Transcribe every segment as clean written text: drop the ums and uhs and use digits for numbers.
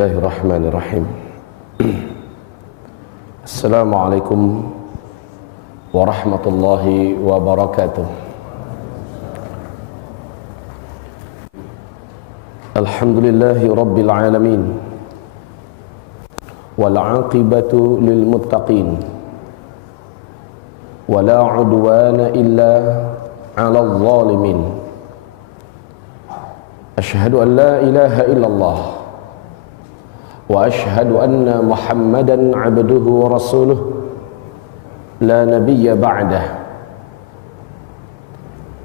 Bismillahirrahmanirrahim. Assalamualaikum warahmatullahi wabarakatuh. Alhamdulillahi rabbil alamin, wal aqibatu lil muttaqin, wala udwana illa 'alal zalimin. Asyhadu an la ilaha illallah wa asyhadu anna Muhammadan 'abduhu wa rasuluh la nabiyya ba'dah.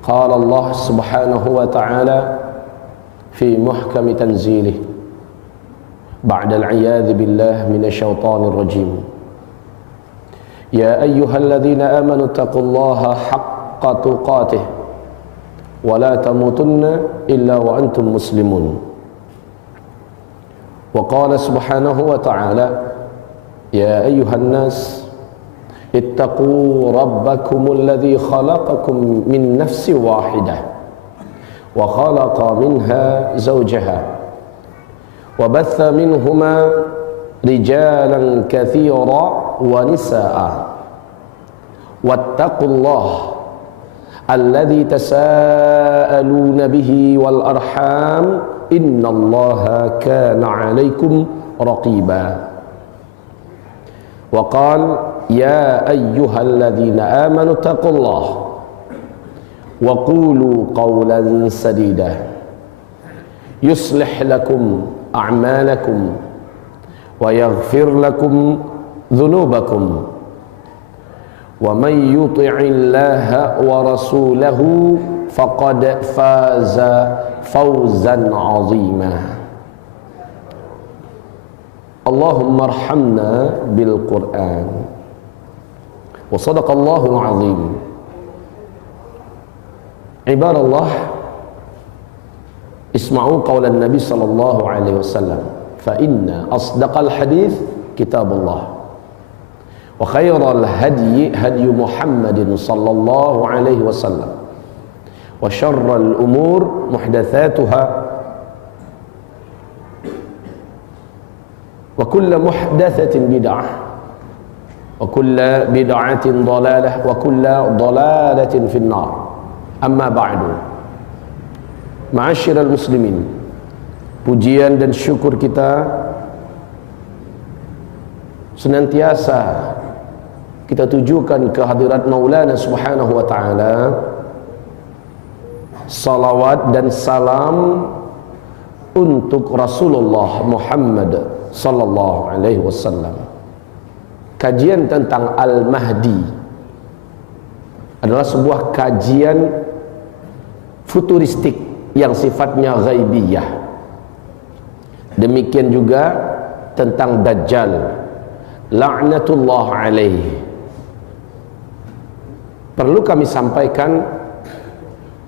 Qala Allah subhanahu wa ta'ala fi muhkami tanzilih ba'da al-'iyadhi billah minasy syaithanir rajim. Ya ayyuhalladzina amanu taqullaha haqqa tuqatih wa la tamutunna illa wa antum muslimun. Wa qala subhanahu wa ta'ala ya ayyuhan nas ittaqu rabbakumul ladzi khalaqakum min nafsin wahidah wa khalaqa minha zawjaha wa batha minhuma rijalan katsira wa nisaa wattaqullaha alladzi tasaaluna bihi wal arham innallaha kana 'alaikum raqiba. Wa qala ya ayyuhalladzina amanu taqullaha wa qulu qawlan sadida yuslih lakum a'malakum wa yaghfir lakum dhunubakum wa man yuti'illaha wa rasulahu faqad faza fawzan 'azima. Allahumma arhamna bil Qur'an. Wa sadaqallahul 'azim. Ibadallah, isma'u qawlan Nabi sallallahu alaihi wasallam, fa inna asdaqal hadits kitabullah. Wa khairal hadyi hadyu Muhammadin sallallahu alaihi wasallam. Wa syarral umur muhdatsatuha. Wa kullu muhdatsatin bid'ah. Wa kullu bid'atin dhalalah wa kullu dhalalatin finnar. Amma ba'du. Ma'asyiral muslimin, pujian dan syukur kita senantiasa kita tujukan ke hadirat Maulana subhanahu wa ta'ala. Salawat dan salam untuk Rasulullah Muhammad sallallahu alaihi wasallam. Kajian tentang Al-Mahdi adalah sebuah kajian futuristik yang sifatnya ghaibiyah. Demikian juga tentang Dajjal, la'natullah alaihi. Perlu kami sampaikan,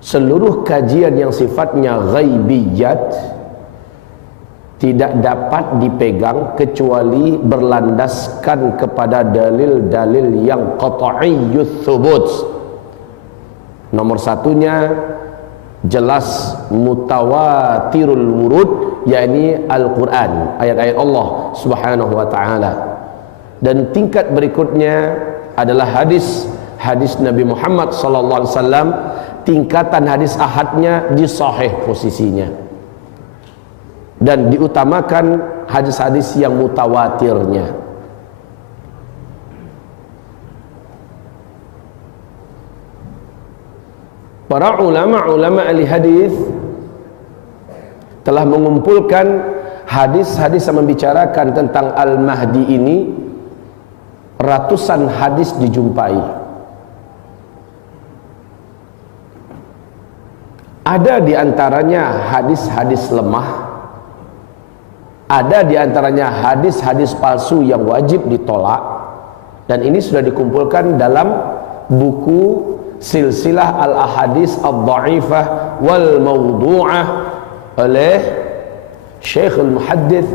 seluruh kajian yang sifatnya ghaibiyat tidak dapat dipegang kecuali berlandaskan kepada dalil-dalil yang qat'iyyut thubut. Nomor satunya jelas mutawatirul wurud, yakni Al-Quran, ayat-ayat Allah subhanahu wa ta'ala. Dan tingkat berikutnya adalah hadis Nabi Muhammad sallallahu alaihi wasallam. Tingkatan hadis ahadnya di sahih posisinya, dan diutamakan hadis-hadis yang mutawatirnya. Para ulama ahli hadis telah mengumpulkan hadis-hadis yang membicarakan tentang Al-Mahdi ini. Ratusan hadis dijumpai. Ada di antaranya hadis-hadis lemah, ada di antaranya hadis-hadis palsu yang wajib ditolak, dan ini sudah dikumpulkan dalam buku Silsilah Al-Ahadis Ad-Dha'ifah wal Mawdu'ah oleh Syekh Al-Muhaddits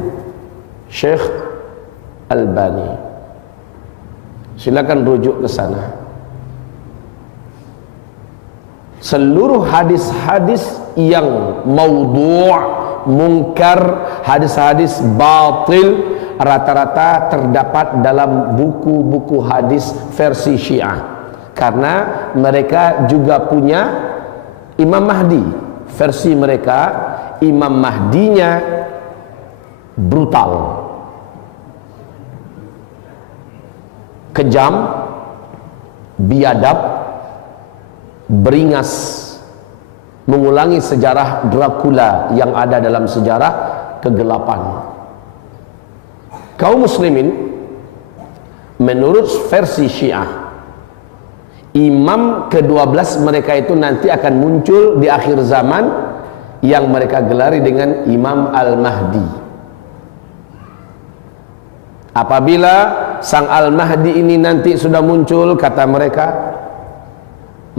Syekh Albani. Silakan rujuk ke sana. Seluruh hadis-hadis yang maudhu', mungkar, hadis-hadis batil rata-rata terdapat dalam buku-buku hadis versi Syiah, karena mereka juga punya Imam Mahdi. Versi mereka, Imam Mahdinya brutal, kejam, biadab, beringas, mengulangi sejarah Dracula yang ada dalam sejarah kegelapan. Kaum muslimin, menurut versi Syiah, imam ke-12 mereka itu nanti akan muncul di akhir zaman, yang mereka gelari dengan Imam Al-Mahdi. Apabila sang Al-Mahdi ini nanti sudah muncul, kata mereka,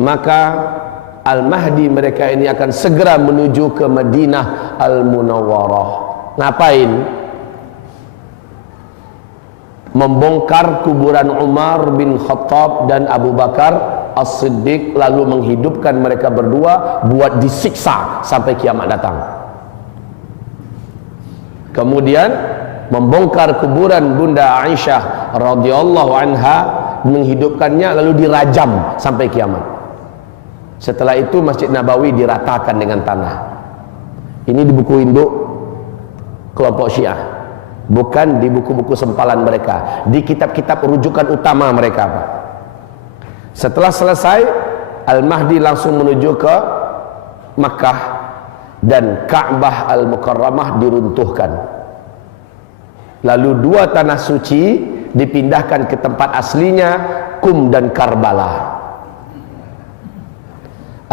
maka Al-Mahdi mereka ini akan segera menuju ke Madinah Al-Munawwarah. Ngapain? Membongkar kuburan Umar bin Khattab dan Abu Bakar As-Siddiq, lalu menghidupkan mereka berdua buat disiksa sampai kiamat datang. Kemudian membongkar kuburan Bunda Aisyah radhiyallahu anha, menghidupkannya lalu dirajam sampai kiamat. Setelah itu Masjid Nabawi diratakan dengan tanah. Ini di buku induk kelompok Syiah, bukan di buku-buku sempalan mereka, di kitab-kitab rujukan utama mereka. Setelah selesai, Al-Mahdi langsung menuju ke Makkah dan Ka'bah Al-Mukarramah diruntuhkan. Lalu dua tanah suci dipindahkan ke tempat aslinya, Qum dan Karbala.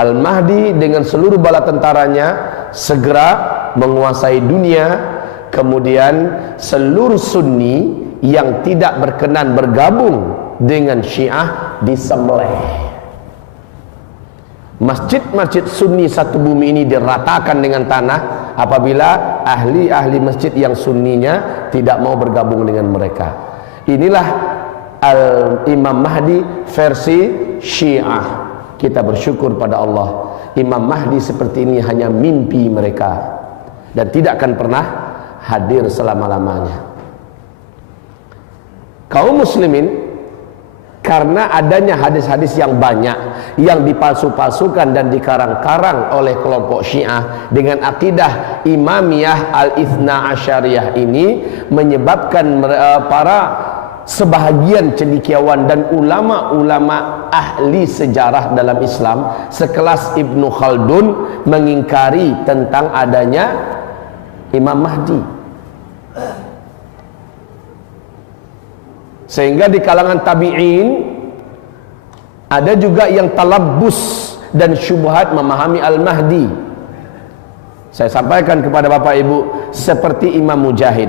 Al-Mahdi dengan seluruh bala tentaranya segera menguasai dunia. Kemudian seluruh Sunni yang tidak berkenan bergabung dengan Syiah disembelih. Masjid-masjid Sunni satu bumi ini diratakan dengan tanah apabila ahli-ahli masjid yang Sunninya tidak mau bergabung dengan mereka. Inilah Imam Mahdi versi Syiah. Kita bersyukur pada Allah, Imam Mahdi seperti ini hanya mimpi mereka dan tidak akan pernah hadir selama-lamanya. Kaum muslimin, karena adanya hadis-hadis yang banyak yang dipalsu-palsukan dan dikarang-karang oleh kelompok Syiah dengan akidah Imamiyah Al-Ithna Asyariyah ini, menyebabkan para sebahagian cendekiawan dan ulama-ulama ahli sejarah dalam Islam sekelas Ibnu Khaldun mengingkari tentang adanya Imam Mahdi. Sehingga di kalangan tabi'in ada juga yang talabbus dan syubhat memahami Al-Mahdi. Saya sampaikan kepada Bapak Ibu, seperti Imam Mujahid,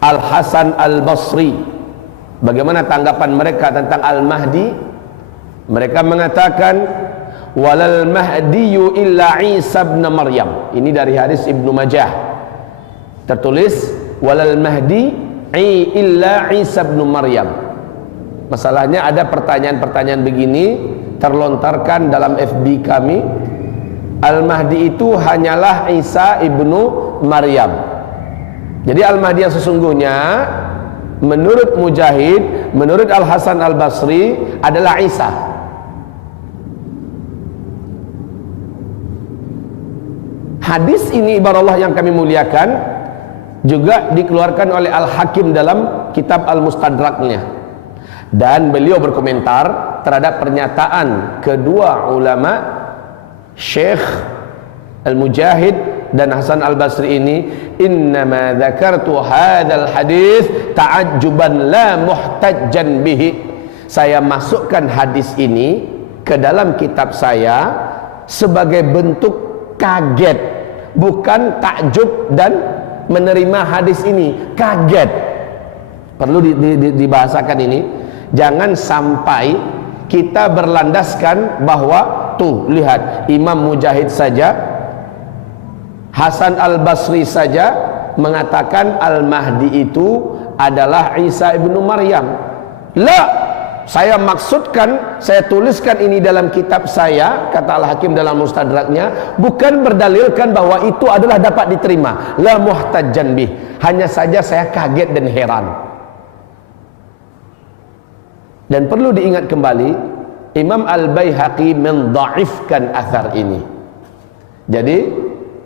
Al-Hasan Al-Basri, bagaimana tanggapan mereka tentang Al-Mahdi? Mereka mengatakan, walal mahdiyu illa Isa bin Maryam. Ini dari hadis Ibnu Majah, tertulis walal mahdi illa Isa bin Maryam. Masalahnya ada pertanyaan-pertanyaan begini terlontarkan dalam FB kami. Al-Mahdi itu hanyalah Isa ibnu Maryam. Jadi Al-Mahdi yang sesungguhnya menurut Mujahid, menurut Al-Hasan Al-Basri adalah Isa. Hadis ini ibarat Allah yang kami muliakan juga dikeluarkan oleh Al-Hakim dalam kitab Al-Mustadraknya, dan beliau berkomentar terhadap pernyataan kedua ulama Syekh Al-Mujahid dan Hasan Al-Basri ini, innama dzakartu hadzal hadis ta'ajjuban la muhtajjan bihi. Saya masukkan hadis ini ke dalam kitab saya sebagai bentuk kaget, bukan takjub dan menerima hadis ini. Kaget. Perlu dibahasakan ini. Jangan sampai kita berlandaskan bahwa tuh lihat, Imam Mujahid saja, Hasan Al-Basri saja mengatakan Al-Mahdi itu adalah Isa ibnu Maryam. La, saya maksudkan, saya tuliskan ini dalam kitab saya, kata Al-Hakim dalam Mustadraknya, bukan berdalilkan bahwa itu adalah dapat diterima, la muhtajjan bih, hanya saja saya kaget dan heran. Dan perlu diingat kembali, Imam Al-Baihaqi mendhaifkan athar ini. Jadi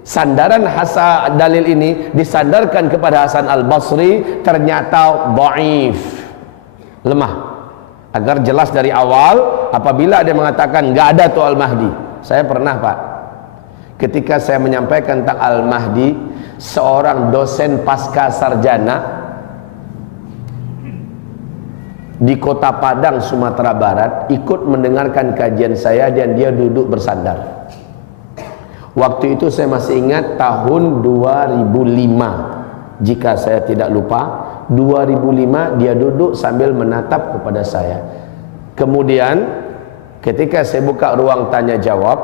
sandaran dalil ini disandarkan kepada Hasan Al-Basri ternyata dhaif, lemah. Agar jelas dari awal, apabila dia mengatakan nggak ada tuh Al-Mahdi. Saya pernah, Pak, ketika saya menyampaikan tentang Al-Mahdi, seorang dosen pasca sarjana di Kota Padang, Sumatera Barat, ikut mendengarkan kajian saya dan dia duduk bersandar. Waktu itu saya masih ingat tahun 2005, jika saya tidak lupa. 2005 dia duduk sambil menatap kepada saya. Kemudian ketika saya buka ruang tanya jawab,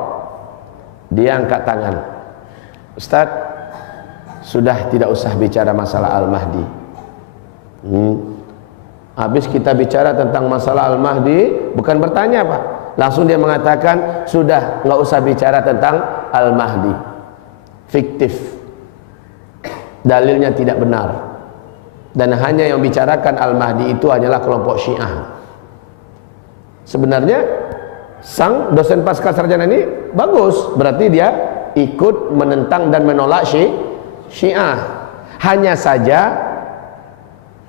dia angkat tangan. Ustaz, sudah tidak usah bicara masalah Al-Mahdi. Habis kita bicara tentang masalah Al-Mahdi, bukan bertanya, Pak, langsung dia mengatakan sudah nggak usah bicara tentang Al-Mahdi, fiktif, dalilnya tidak benar. Dan hanya yang bicarakan Al-Mahdi itu hanyalah kelompok Syiah. Sebenarnya sang dosen pasca sarjana ini bagus, berarti dia ikut menentang dan menolak Syiah. Hanya saja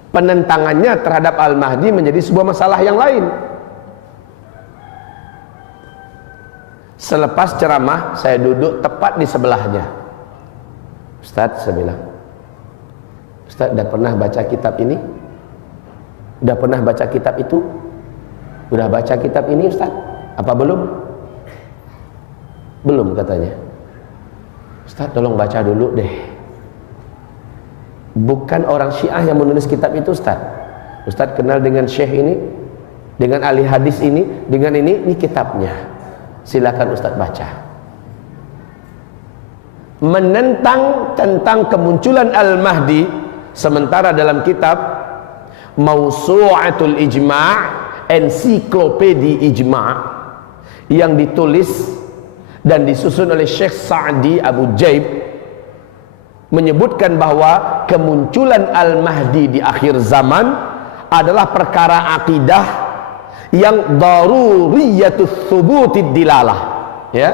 penentangannya terhadap Al-Mahdi menjadi sebuah masalah yang lain. Selepas ceramah, saya duduk tepat di sebelahnya. Ustaz, saya bilang, Ustaz, udah pernah baca kitab ini? Udah pernah baca kitab itu? Udah baca kitab ini, Ustaz? Apa belum? Belum, katanya. Ustaz, tolong baca dulu deh. Bukan orang Syiah yang menulis kitab itu, Ustaz. Ustaz kenal dengan syekh ini, dengan ahli hadis ini, dengan ini kitabnya. Silakan Ustaz baca. Menentang tentang kemunculan Al-Mahdi, sementara dalam kitab Mausu'atul Ijma', ensiklopedi Ijma' yang ditulis dan disusun oleh Syekh Sa'di Abu Jaib, menyebutkan bahwa kemunculan Al-Mahdi di akhir zaman adalah perkara akidah yang daruriyatus thubutid dilalah, ya.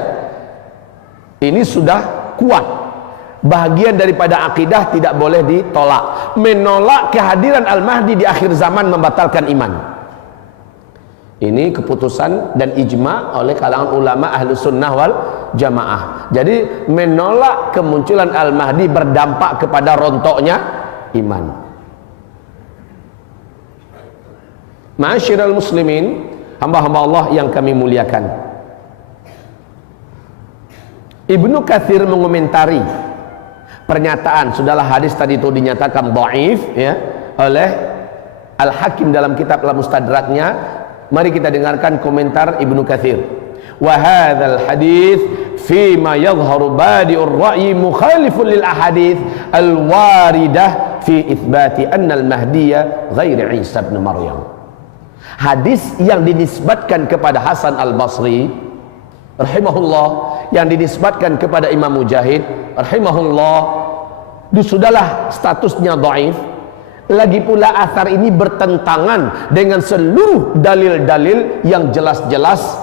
Ini sudah kuat, bagian daripada akidah, tidak boleh ditolak. Menolak kehadiran Al-Mahdi di akhir zaman membatalkan iman. Ini keputusan dan ijma' oleh kalangan ulama Ahlus Sunnah wal Jamaah. Jadi menolak kemunculan Al-Mahdi berdampak kepada rontoknya iman. Ma'asyiral muslimin, hamba-hamba Allah yang kami muliakan, Ibnu Katsir mengomentari pernyataan, sudahlah hadis tadi itu dinyatakan dhaif, ya, oleh Al-Hakim dalam kitab Al-Mustadraknya. Mari kita dengarkan komentar Ibnu Katsir. Wa hadzal hadits fi ma yadhharu badi'ur ra'yi mukhalifun lil ahadits al-waridah fi itsbati anna al-mahdiyya ghairi Isa bin Maryam. Hadis yang dinisbatkan kepada Hasan Al-Basri rahimahullah, yang dinisbatkan kepada Imam Mujahid rahimahullah, sudahlah statusnya dhaif. Lagi pula athar ini bertentangan dengan seluruh dalil-dalil yang jelas-jelas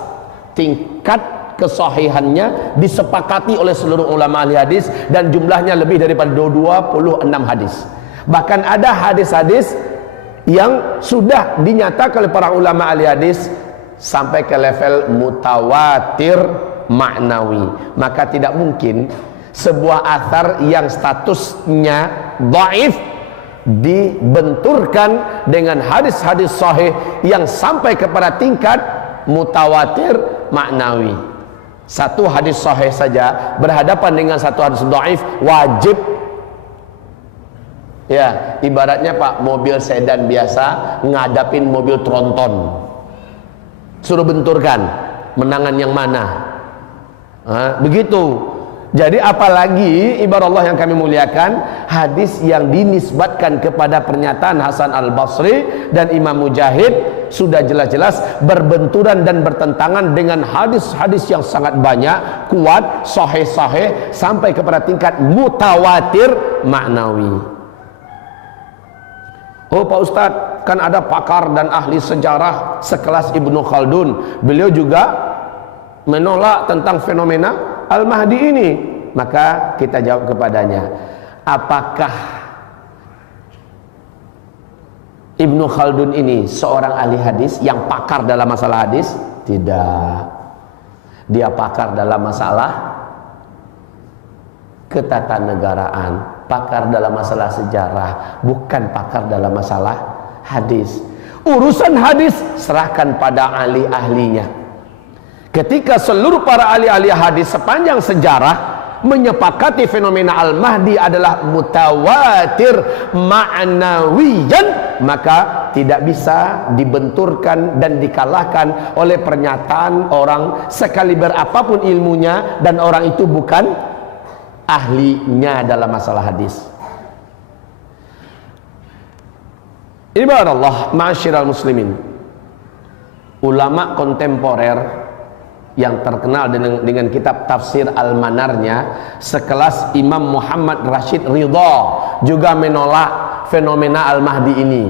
tingkat kesahihannya disepakati oleh seluruh ulama ahli hadis, dan jumlahnya lebih daripada 26 hadis. Bahkan ada hadis-hadis yang sudah dinyatakan oleh para ulama ahli hadis sampai ke level mutawatir maknawi. Maka tidak mungkin sebuah athar yang statusnya dhaif dibenturkan dengan hadis-hadis sahih yang sampai kepada tingkat mutawatir maknawi. Satu hadis sahih saja berhadapan dengan satu hadis dhaif wajib, ya, ibaratnya Pak, mobil sedan biasa ngadapin mobil tronton, suruh benturkan menangan yang mana. Begitu Jadi apalagi ibarat Allah yang kami muliakan, hadis yang dinisbatkan kepada pernyataan Hasan al-Basri dan Imam Mujahid sudah jelas-jelas berbenturan dan bertentangan dengan hadis-hadis yang sangat banyak, kuat, sahih-sahih, sampai kepada tingkat mutawatir maknawi. Oh Pak Ustadz, kan ada pakar dan ahli sejarah sekelas Ibnu Khaldun, beliau juga menolak tentang fenomena Al-Mahdi ini. Maka kita jawab kepadanya, apakah Ibnu Khaldun ini seorang ahli hadis yang pakar dalam masalah hadis? Tidak. Dia pakar dalam masalah ketatanegaraan, pakar dalam masalah sejarah, bukan pakar dalam masalah hadis. Urusan hadis serahkan pada ahli-ahlinya. Ketika seluruh para ahli-ahli hadis sepanjang sejarah menyepakati fenomena Al-Mahdi adalah mutawatir ma'nawiyan, maka tidak bisa dibenturkan dan dikalahkan oleh pernyataan orang sekaliber apapun ilmunya dan orang itu bukan ahlinya dalam masalah hadis. Ibadallah, ma'asyiral muslimin, ulama kontemporer yang terkenal dengan kitab tafsir Al-Manarnya sekelas Imam Muhammad Rashid Ridha juga menolak fenomena Al-Mahdi ini.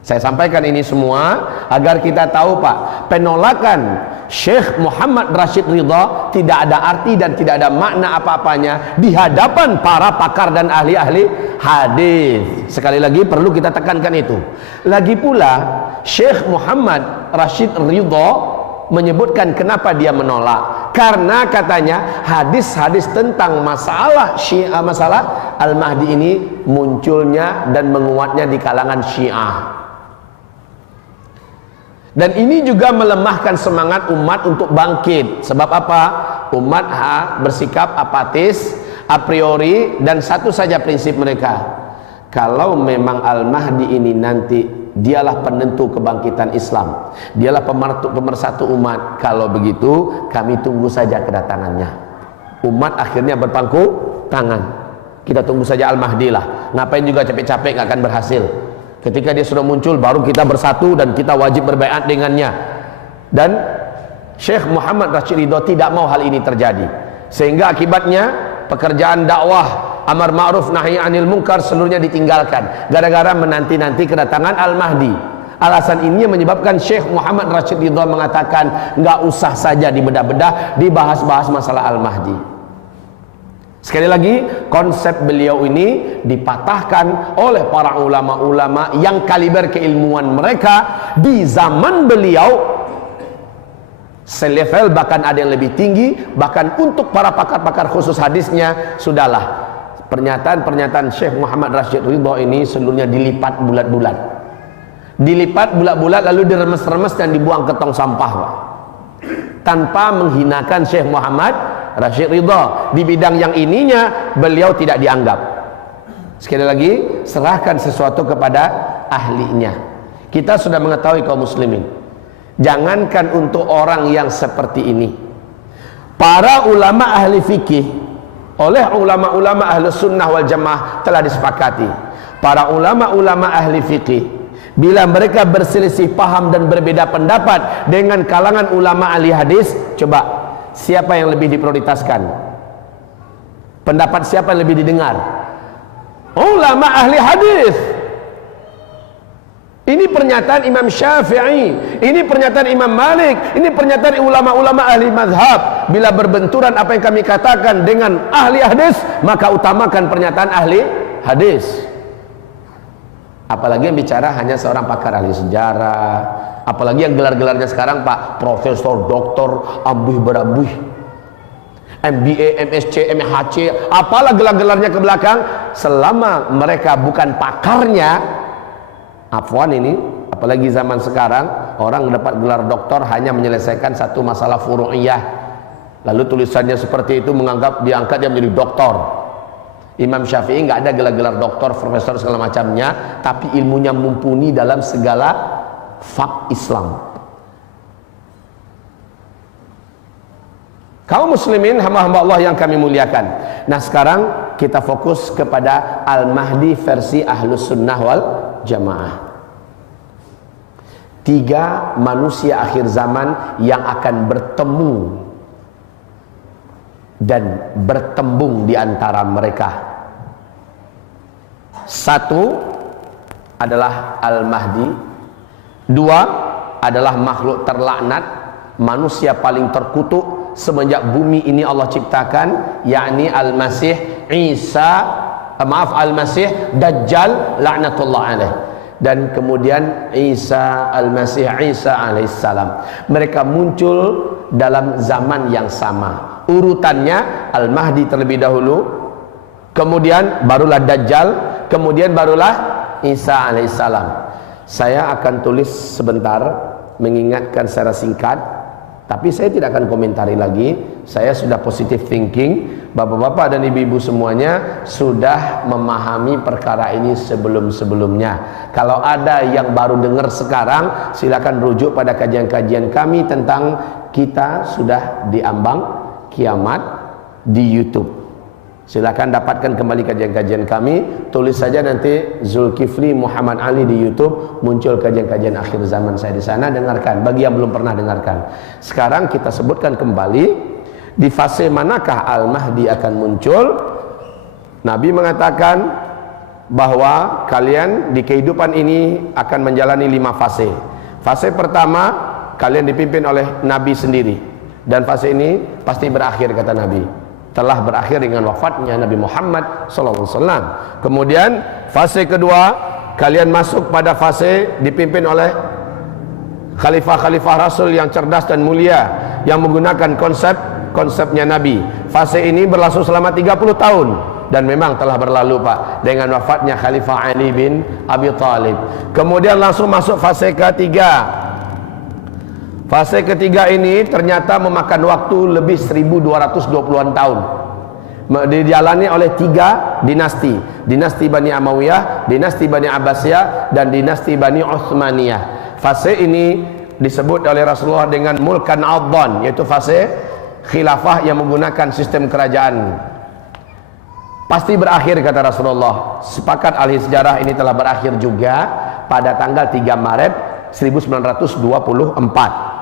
Saya sampaikan ini semua agar kita tahu Pak, penolakan Syekh Muhammad Rashid Ridha tidak ada arti dan tidak ada makna apa-apanya di hadapan para pakar dan ahli-ahli hadis. Sekali lagi perlu kita tekankan itu. Lagi pula Syekh Muhammad Rashid Ridha menyebutkan kenapa dia menolak, karena katanya hadis-hadis tentang masalah Syiah, masalah Al-Mahdi ini munculnya dan menguatnya di kalangan Syiah, dan ini juga melemahkan semangat umat untuk bangkit. Sebab apa? Umat bersikap apatis a priori, dan satu saja prinsip mereka, kalau memang Al-Mahdi ini nanti dialah penentu kebangkitan Islam, dialah pemersatu umat, kalau begitu kami tunggu saja kedatangannya. Umat akhirnya berpangku tangan, kita tunggu saja Al-Mahdi lah, ngapain juga capek-capek, nggak akan berhasil. Ketika dia sudah muncul baru kita bersatu dan kita wajib berbaiat dengannya. Dan Syekh Muhammad Rashid Ridha tidak mau hal ini terjadi, sehingga akibatnya pekerjaan dakwah amar ma'ruf nahi anil munkar seluruhnya ditinggalkan gara-gara menanti-nanti kedatangan Al-Mahdi. Alasan ini yang menyebabkan Syekh Muhammad Rashid Ridha mengatakan nggak usah saja dibedah-bedah, dibahas-bahas masalah Al-Mahdi. Sekali lagi, konsep beliau ini dipatahkan oleh para ulama-ulama yang kaliber keilmuan mereka di zaman beliau selevel, bahkan ada yang lebih tinggi. Bahkan untuk para pakar-pakar khusus hadisnya, sudahlah, pernyataan-pernyataan Syekh Muhammad Rashid Ridha ini seluruhnya dilipat bulat-bulat, dilipat bulat-bulat lalu diremes-remes dan dibuang ke tong sampah Pak. Tanpa menghinakan Syekh Muhammad Rashid Ridha. Di bidang yang ininya beliau tidak dianggap. Sekali lagi, serahkan sesuatu kepada ahlinya. Kita sudah mengetahui kaum muslimin, jangankan untuk orang yang seperti ini, para ulama ahli fikih, oleh ulama-ulama ahli sunnah wal jamaah telah disepakati, para ulama-ulama ahli fikih bila mereka berselisih paham dan berbeda pendapat dengan kalangan ulama ahli hadis, coba siapa yang lebih diprioritaskan? Pendapat siapa yang lebih didengar? Ulama ahli hadis. Ini pernyataan Imam Syafi'i, ini pernyataan Imam Malik, ini pernyataan ulama-ulama ahli mazhab. Bila berbenturan apa yang kami katakan dengan ahli hadis, maka utamakan pernyataan ahli hadis. Apalagi yang bicara hanya seorang pakar ahli sejarah, apalagi yang gelar-gelarnya sekarang Pak Profesor, Doktor, ambuh berabuh, MBA, MSc, MHC, apalah gelar-gelarnya ke belakang, selama mereka bukan pakarnya, afwan ini, apalagi zaman sekarang orang dapat gelar doktor hanya menyelesaikan satu masalah furu'iyah, lalu tulisannya seperti itu menganggap diangkat dia menjadi doktor. Imam Syafi'i nggak ada gelar-gelar doktor, profesor segala macamnya, tapi ilmunya mumpuni dalam segala fak Islam. Kaum muslimin, hamba-hamba Allah yang kami muliakan. Nah, sekarang kita fokus kepada Al-Mahdi versi Ahlus Sunnah wal Jamaah. 3 manusia akhir zaman yang akan bertemu dan bertembung di antara mereka. 1 adalah Al-Mahdi. 2 adalah makhluk terlaknat, manusia paling terkutuk semenjak bumi ini Allah ciptakan, yakni Al-Masih Al-Masih Dajjal laknatullah alaih. Dan kemudian Isa Al-Masih Isa alaihissalam. Mereka muncul dalam zaman yang sama. Urutannya Al-Mahdi terlebih dahulu, kemudian barulah Dajjal, kemudian barulah Isa alaihissalam. Saya akan tulis sebentar mengingatkan secara singkat, tapi saya tidak akan komentari lagi. Saya sudah positive thinking. Bapak-bapak dan ibu-ibu semuanya sudah memahami perkara ini sebelum-sebelumnya. Kalau ada yang baru dengar sekarang, silakan rujuk pada kajian-kajian kami tentang kita sudah diambang kiamat di YouTube. Silakan dapatkan kembali kajian-kajian kami. Tulis saja nanti Zulkifli Muhammad Ali di YouTube, muncul kajian-kajian akhir zaman saya di sana. Dengarkan bagi yang belum pernah dengarkan. Sekarang kita sebutkan kembali di fase manakah Al-Mahdi akan muncul. Nabi mengatakan bahwa kalian di kehidupan ini akan menjalani 5 fase. Fase pertama, kalian dipimpin oleh Nabi sendiri, dan fase ini pasti berakhir, kata Nabi. Telah berakhir dengan wafatnya Nabi Muhammad SAW. Kemudian fase kedua, kalian masuk pada fase dipimpin oleh khalifah-khalifah Rasul yang cerdas dan mulia, yang menggunakan konsepnya Nabi. Fase ini berlangsung selama 30 tahun, dan memang telah berlalu Pak, dengan wafatnya Khalifah Ali bin Abi Thalib. Kemudian langsung masuk fase ketiga. Fase ketiga ini ternyata memakan waktu lebih 1220-an tahun. Dijalani oleh 3 dinasti. Dinasti Bani Amawiyah, dinasti Bani Abbasiyah, dan dinasti Bani Utsmaniyah. Fase ini disebut oleh Rasulullah dengan Mulkan Adhan, yaitu fase khilafah yang menggunakan sistem kerajaan. Pasti berakhir, kata Rasulullah. Sepakat ahli sejarah ini telah berakhir juga pada tanggal 3 Maret 1924.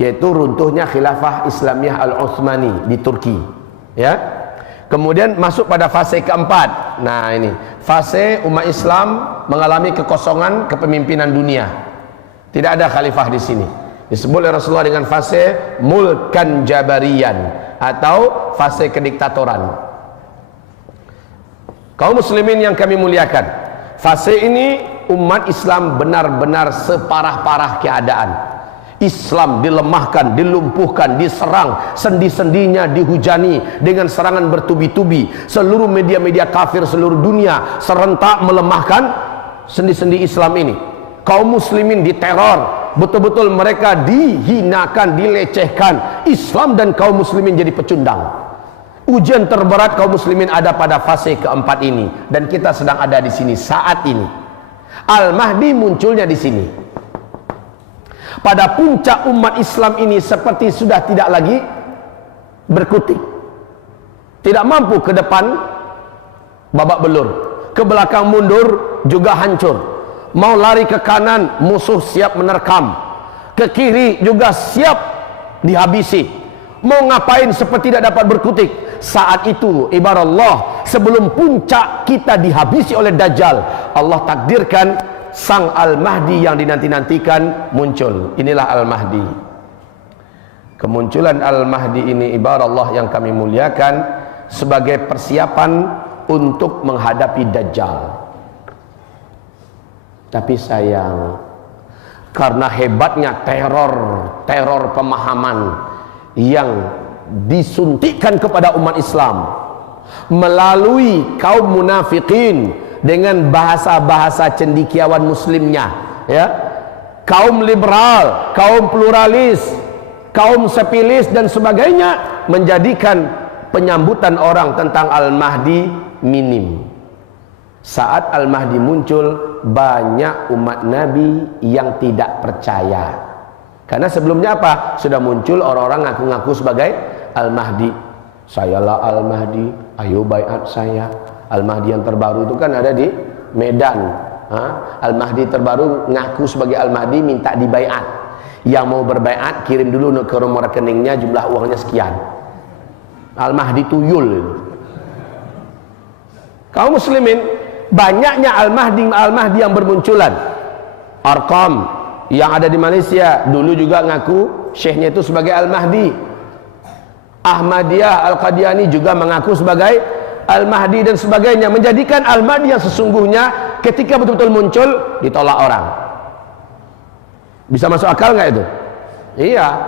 Yaitu runtuhnya khilafah Islamiyah Al-Utsmani di Turki, ya. Kemudian masuk pada fase keempat. Nah, ini fase umat Islam mengalami kekosongan kepemimpinan dunia. Tidak ada khalifah di sini. Disebut oleh Rasulullah dengan fase Mulkan Jabarian atau fase kediktatoran. Kaum muslimin yang kami muliakan, fase ini umat Islam benar-benar separah-parah keadaan. Islam dilemahkan, dilumpuhkan, diserang, sendi-sendinya dihujani dengan serangan bertubi-tubi. Seluruh media-media kafir seluruh dunia serentak melemahkan sendi-sendi Islam ini. Kaum muslimin diteror, betul-betul mereka dihinakan, dilecehkan. Islam dan kaum muslimin jadi pecundang. Ujian terberat kaum muslimin ada pada fase keempat ini, dan kita sedang ada di sini saat ini. Al-Mahdi munculnya di sini. Pada puncak umat Islam ini seperti sudah tidak lagi berkutik, tidak mampu ke depan babak belur, ke belakang mundur juga hancur. Mau lari ke kanan, musuh siap menerkam, ke kiri juga siap dihabisi. Mau ngapain seperti tidak dapat berkutik. Saat itu ibarat Allah, sebelum puncak kita dihabisi oleh Dajjal, Allah takdirkan Sang Al-Mahdi yang dinanti-nantikan muncul. Inilah Al-Mahdi. Kemunculan Al-Mahdi ini ibarat Allah yang kami muliakan sebagai persiapan untuk menghadapi Dajjal. Tapi sayang, karena hebatnya teror pemahaman yang disuntikkan kepada umat Islam melalui kaum munafikin dengan bahasa-bahasa cendekiawan muslimnya, ya, kaum liberal, kaum pluralis, kaum sepilis dan sebagainya, menjadikan penyambutan orang tentang Al-Mahdi minim. Saat Al-Mahdi muncul, banyak umat Nabi yang tidak percaya. Karena sebelumnya apa? Sudah muncul orang-orang ngaku-ngaku sebagai Al-Mahdi. Sayalah Al-Mahdi, ayo baiat saya. Al-Mahdi yang terbaru itu kan ada di Medan. Al-Mahdi terbaru ngaku sebagai Al-Mahdi, minta dibaiat. Yang mau berbaiat kirim dulu ke nomor rekeningnya, jumlah uangnya sekian. Al-Mahdi tuyul itu. Kaum muslimin, banyaknya Al-Mahdi yang bermunculan. Arqam yang ada di Malaysia dulu juga ngaku syekhnya itu sebagai Al-Mahdi. Ahmadiyah Al-Qadiani juga mengaku sebagai Al-Mahdi dan sebagainya, menjadikan Al-Mahdi yang sesungguhnya ketika betul-betul muncul ditolak orang. Bisa masuk akal nggak itu? Iya.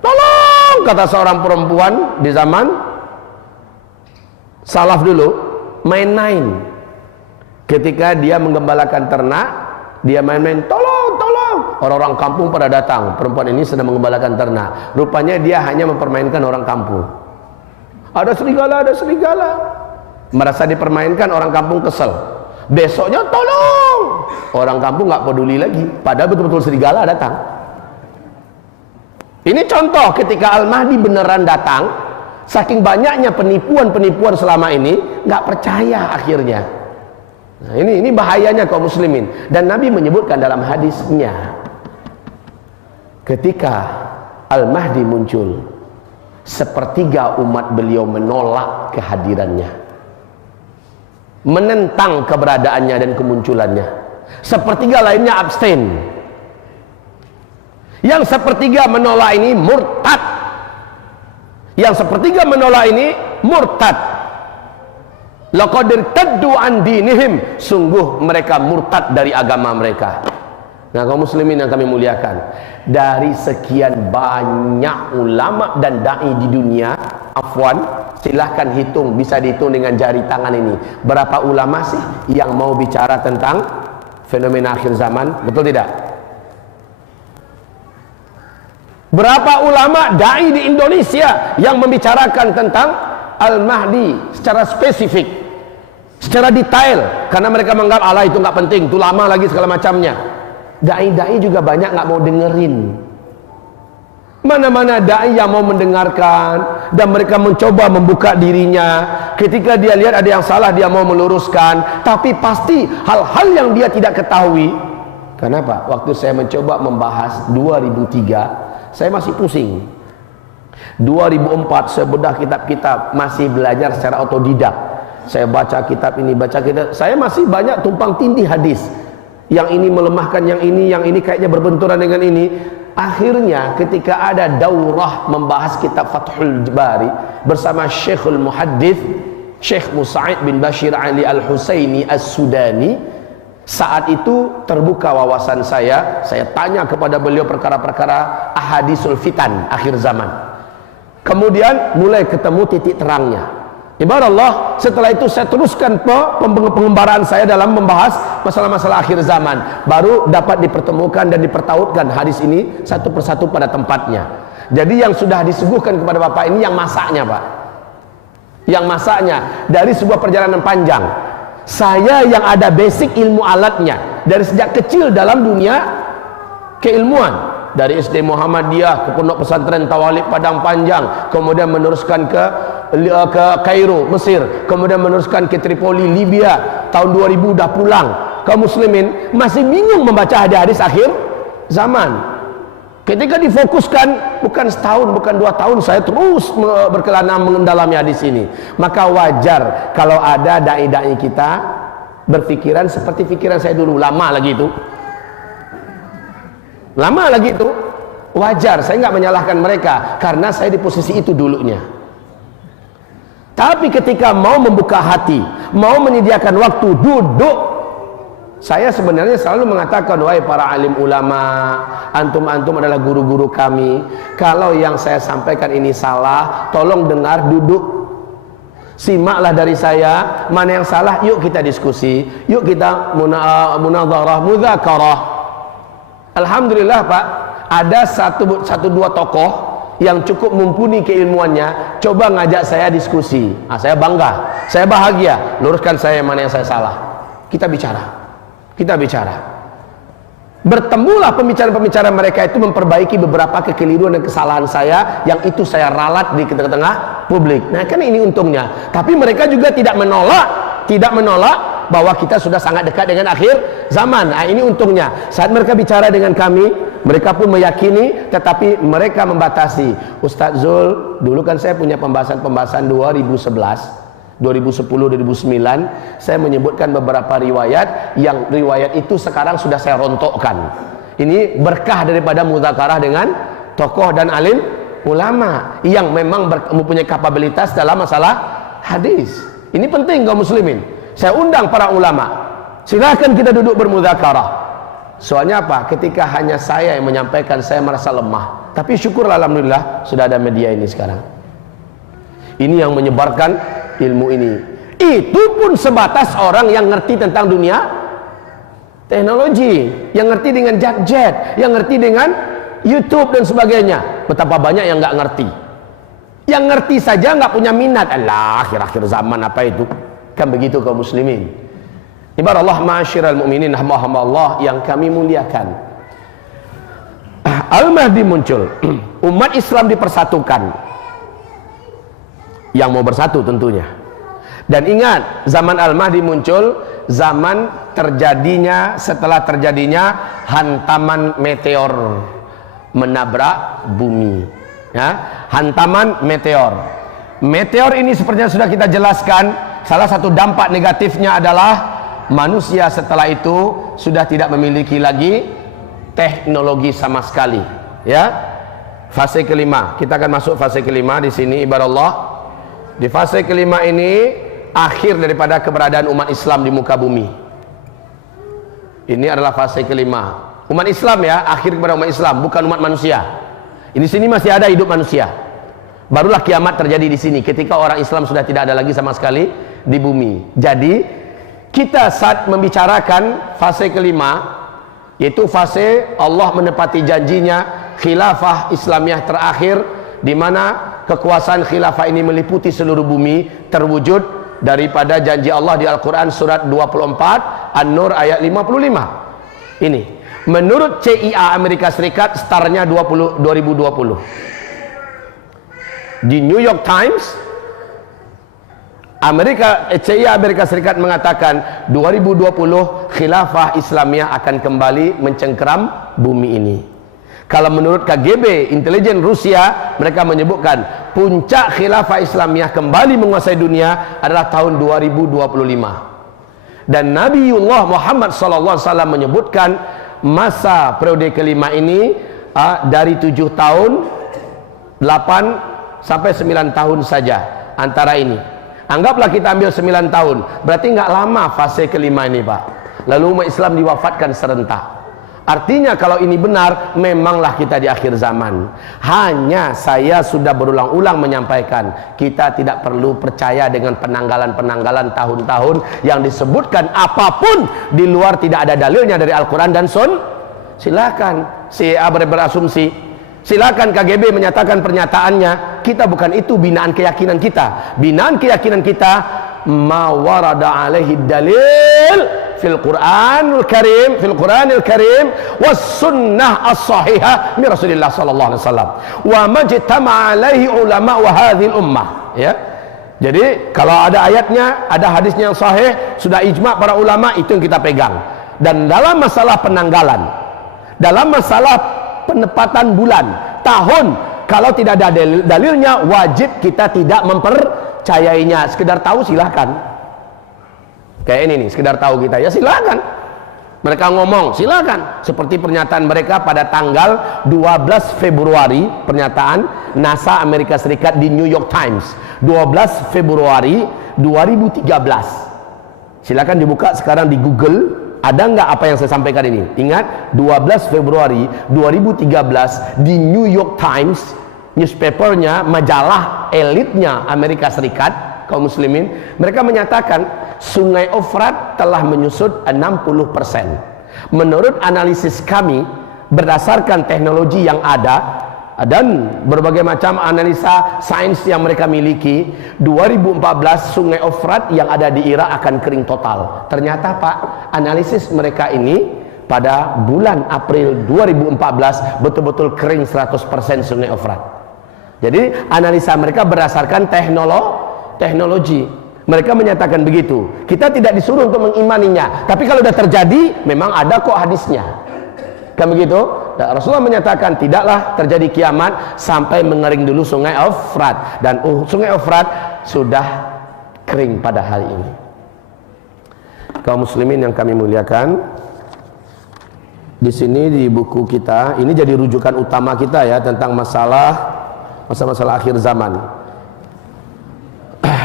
Tolong, kata seorang perempuan di zaman salaf dulu, main-main. Ketika dia menggembalakan ternak, dia main-main, tolong, tolong. Orang-orang kampung pada datang. Perempuan ini sedang menggembalakan ternak. Rupanya dia hanya mempermainkan orang kampung. Ada serigala, ada serigala. Merasa dipermainkan, orang kampung kesel. Besoknya tolong. Orang kampung nggak peduli lagi. Padahal betul-betul serigala datang. Ini contoh ketika Al-Mahdi beneran datang. Saking banyaknya penipuan-penipuan selama ini, nggak percaya akhirnya. Nah, ini bahayanya kaum muslimin. Dan Nabi menyebutkan dalam hadisnya, ketika Al-Mahdi muncul, sepertiga umat beliau menolak kehadirannya, menentang keberadaannya dan kemunculannya. Sepertiga lainnya abstain. Yang sepertiga menolak ini murtad. Yang sepertiga menolak ini murtad. Laqad irtaddu an dinihim, sungguh mereka murtad dari agama mereka. Nah, kaum muslimin yang kami muliakan, dari sekian banyak ulama dan dai di dunia, afwan, silahkan hitung, bisa dihitung dengan jari tangan ini, berapa ulama sih yang mau bicara tentang fenomena akhir zaman, betul tidak? Berapa ulama dai di Indonesia yang membicarakan tentang Al-Mahdi secara spesifik, secara detail, karena mereka menganggap Allah itu nggak penting, itu lama lagi segala macamnya. Dai-dai juga banyak nggak mau dengerin. Mana-mana dai yang mau mendengarkan dan mereka mencoba membuka dirinya. Ketika dia lihat ada yang salah, dia mau meluruskan, tapi pasti hal-hal yang dia tidak ketahui. Kenapa? Waktu saya mencoba membahas 2003, saya masih pusing. 2004 saya bedah kitab-kitab, masih belajar secara otodidak. Saya baca kitab ini, baca kitab, saya masih banyak tumpang tindih hadis. Yang ini melemahkan yang ini kayaknya berbenturan dengan ini. Akhirnya ketika ada daurah membahas kitab Fathul Bari bersama Syekhul Muhaddits Syekh Musa'id bin Bashir Ali Al-Husaini As-Sudani, saat itu terbuka wawasan saya tanya kepada beliau perkara-perkara ahadisul fitan akhir zaman. Kemudian mulai ketemu titik terangnya. Ibarat Allah, setelah itu saya teruskan pengembaraan saya dalam membahas masalah-masalah akhir zaman. Baru dapat dipertemukan dan dipertautkan hadis ini satu persatu pada tempatnya. Jadi yang sudah disuguhkan kepada Bapak ini yang masaknya, Pak. Yang masaknya dari sebuah perjalanan panjang. Saya yang ada basic ilmu alatnya dari sejak kecil dalam dunia keilmuan. Dari SD Muhammadiyah ke Pondok Pesantren Tawalib Padang Panjang, kemudian meneruskan ke Kairo, Mesir, kemudian meneruskan ke Tripoli, Libya. Tahun 2000 dah pulang. Kaum muslimin masih bingung membaca hadis-hadis akhir zaman. Ketika difokuskan, bukan setahun, bukan 2 tahun, saya terus berkelana mendalami hadis ini. Maka wajar kalau ada dai-dai kita berpikiran seperti pikiran saya dulu, lama lagi itu. Lama lagi itu, wajar, saya nggak menyalahkan mereka karena saya di posisi itu dulunya. Tapi ketika mau membuka hati, mau menyediakan waktu duduk, saya sebenarnya selalu mengatakan, wahai para alim ulama, antum-antum adalah guru-guru kami. Kalau yang saya sampaikan ini salah, tolong dengar, duduk, simaklah dari saya. Mana yang salah, yuk kita diskusi, yuk kita munadharah, mudzakarah. Alhamdulillah Pak, ada satu dua tokoh yang cukup mumpuni keilmuannya, coba ngajak saya diskusi. Saya bangga, saya bahagia. Luruskan saya mana yang saya salah. Kita bicara. Bertemulah pembicara-pembicara mereka itu memperbaiki beberapa kekeliruan dan kesalahan saya yang itu saya ralat di tengah-tengah publik. Nah kan ini untungnya. Tapi mereka juga tidak menolak bahwa kita sudah sangat dekat dengan akhir zaman. Nah, ini untungnya. Saat mereka bicara dengan kami, mereka pun meyakini, tetapi mereka membatasi. Ustadz Zul, dulu kan saya punya pembahasan 2011 2010, 2009 saya menyebutkan beberapa riwayat yang riwayat itu sekarang sudah saya rontokkan. Ini berkah daripada mudzakarah dengan tokoh dan alim ulama yang memang mempunyai kapabilitas dalam masalah hadis. Ini penting kaum muslimin. Saya undang para ulama, silakan kita duduk bermudzakarah. Soalnya apa? Ketika hanya saya yang menyampaikan, saya merasa lemah. Tapi syukurlah alhamdulillah sudah ada media ini sekarang. Ini yang menyebarkan ilmu ini. Itu pun sebatas orang yang ngerti tentang dunia teknologi, yang ngerti dengan jet, yang ngerti dengan YouTube dan sebagainya. Betapa banyak yang nggak ngerti. Yang ngerti saja nggak punya minat. Allah, akhir-akhir zaman apa itu? Kan begitu kaum muslimin. Ibarat Allah ma'asyiral mu'minin, hamba-hamba Allah yang kami muliakan. Al-Mahdi muncul. Umat Islam dipersatukan. Yang mau bersatu tentunya. Dan ingat, zaman Al-Mahdi muncul zaman setelah terjadinya hantaman meteor menabrak bumi, ya, hantaman meteor. Meteor ini seperti yang sudah kita jelaskan, salah satu dampak negatifnya adalah manusia setelah itu sudah tidak memiliki lagi teknologi sama sekali, ya. Fase kelima, kita akan masuk fase kelima di sini ibarat Allah. Di fase kelima ini akhir daripada keberadaan umat Islam di muka bumi. Ini adalah fase kelima. Umat Islam, ya, akhir kepada umat Islam, bukan umat manusia. Di sini masih ada hidup manusia. Barulah kiamat terjadi di sini ketika orang Islam sudah tidak ada lagi sama sekali di bumi. Jadi kita saat membicarakan fase kelima, yaitu fase Allah menepati janjinya khilafah Islamiyah terakhir, di mana kekuasaan khilafah ini meliputi seluruh bumi, terwujud daripada janji Allah di Al-Quran surat 24 An-Nur ayat 55. Ini menurut CIA Amerika Serikat startnya 2020. Di New York Times CIA Amerika Serikat mengatakan 2020 khilafah Islamiyah akan kembali mencengkeram bumi ini. Kalau menurut KGB, intelijen Rusia, mereka menyebutkan puncak khilafah Islamiyah kembali menguasai dunia adalah tahun 2025. Dan Nabiullah Muhammad SAW menyebutkan masa periode kelima ini dari 7 tahun, 8 sampai 9 tahun saja antara ini. Anggaplah kita ambil 9 tahun, berarti nggak lama fase kelima ini, Pak. Lalu umat Islam diwafatkan serentak. Artinya kalau ini benar, memanglah kita di akhir zaman. Hanya saya sudah berulang-ulang menyampaikan, kita tidak perlu percaya dengan penanggalan-penanggalan tahun-tahun yang disebutkan apapun di luar tidak ada dalilnya dari Al-Quran dan Sun. Silakan CIA berasumsi, silakan KGB menyatakan pernyataannya. Kita bukan itu binaan keyakinan kita. Binaan keyakinan kita ma warada alaihi dalil fil Quranul Karim was sunnah as-sahihah min Rasulillah sallallahu alaihi wasallam wa majtama alaihi ulama wa hadhil ummah, ya. Jadi kalau ada ayatnya, ada hadisnya yang sahih, sudah ijma para ulama, itu yang kita pegang. Dan dalam masalah penanggalan, dalam masalah penepatan bulan, tahun, kalau tidak ada dalilnya, wajib kita tidak mempercayainya. Sekedar tahu silahkan. Kayak ini nih, sekedar tahu kita, ya silakan. Mereka ngomong, silakan. Seperti pernyataan mereka pada tanggal 12 Februari, pernyataan NASA Amerika Serikat di New York Times, 12 Februari 2013. Silakan dibuka sekarang di Google, ada nggak apa yang saya sampaikan ini? Ingat, 12 Februari 2013 di New York Times, newspapernya, majalah elitnya Amerika Serikat, kaum muslimin, mereka menyatakan Sungai Efrat telah menyusut 60%. Menurut analisis kami, berdasarkan teknologi yang ada dan berbagai macam analisa sains yang mereka miliki, 2014 Sungai Efrat yang ada di Irak akan kering total. Ternyata, Pak, analisis mereka ini pada bulan April 2014 betul-betul kering 100% Sungai Efrat. Jadi analisa mereka berdasarkan teknologi. Mereka menyatakan begitu. Kita tidak disuruh untuk mengimaninya, tapi kalau sudah terjadi memang ada kok hadisnya. Kan begitu? Dan Rasulullah menyatakan tidaklah terjadi kiamat sampai mengering dulu Sungai Efrat, dan Sungai Efrat sudah kering pada hari ini. Kaum muslimin yang kami muliakan, di sini di buku kita ini jadi rujukan utama kita ya tentang masalah akhir zaman.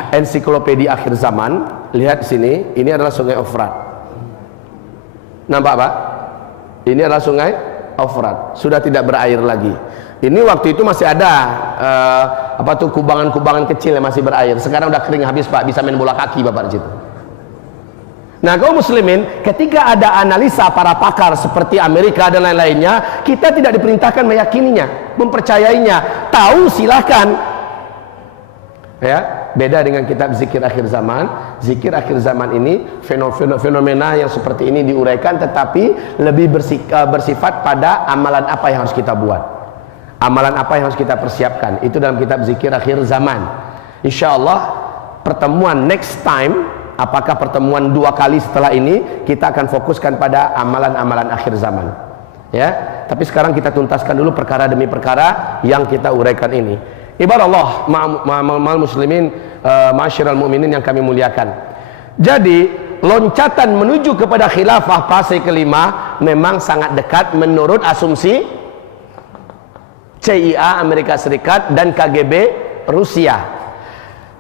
Ensiklopedia akhir zaman, lihat di sini, ini adalah Sungai Efrat. Nampak Pak? Ini adalah Sungai Efrat, sudah tidak berair lagi. Ini waktu itu masih ada kubangan-kubangan kecil yang masih berair. Sekarang udah kering habis Pak, bisa main bola kaki Bapak di situ. Nah, kaum muslimin, ketika ada analisa para pakar seperti Amerika dan lain-lainnya, kita tidak diperintahkan meyakininya, mempercayainya. Tahu silahkan. Ya, beda dengan kitab Zikir Akhir Zaman. Zikir Akhir Zaman ini fenomena yang seperti ini diuraikan, tetapi lebih bersifat pada amalan apa yang harus kita buat, amalan apa yang harus kita persiapkan. Itu dalam kitab Zikir Akhir Zaman. Insya Allah pertemuan next time, apakah pertemuan 2 kali setelah ini, kita akan fokuskan pada amalan-amalan akhir zaman. Ya, tapi sekarang kita tuntaskan dulu perkara demi perkara yang kita uraikan ini. Ibarat Allah, ma'al muslimin, ma'asyiral mu'minin yang kami muliakan. Jadi, loncatan menuju kepada khilafah fase kelima memang sangat dekat menurut asumsi CIA Amerika Serikat dan KGB Rusia.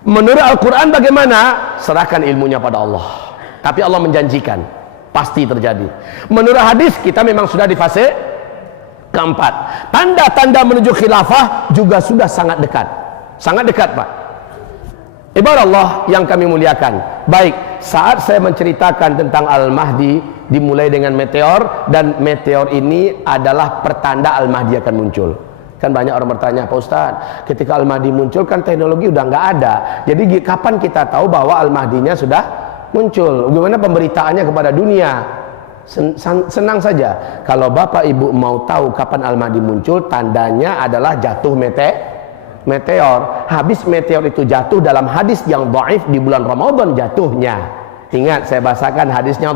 Menurut Al-Quran bagaimana? Serahkan ilmunya pada Allah. Tapi Allah menjanjikan pasti terjadi. Menurut hadis kita memang sudah di fase keempat. Tanda-tanda menuju khilafah juga sudah sangat dekat. Sangat dekat Pak. Ibarat Allah yang kami muliakan. Baik, saat saya menceritakan tentang Al-Mahdi, dimulai dengan meteor, dan meteor ini adalah pertanda Al-Mahdi akan muncul. Kan banyak orang bertanya, Pak Ustadz, ketika Al-Mahdi muncul kan teknologi udah nggak ada. Jadi kapan kita tahu bahwa Al-Mahdinya sudah muncul? Bagaimana pemberitaannya kepada dunia? Senang saja. Kalau Bapak Ibu mau tahu kapan Al-Mahdi muncul, tandanya adalah jatuh meteor. Habis meteor itu jatuh dalam hadis yang dhaif di bulan Ramadan jatuhnya. Ingat, saya bahasakan hadisnya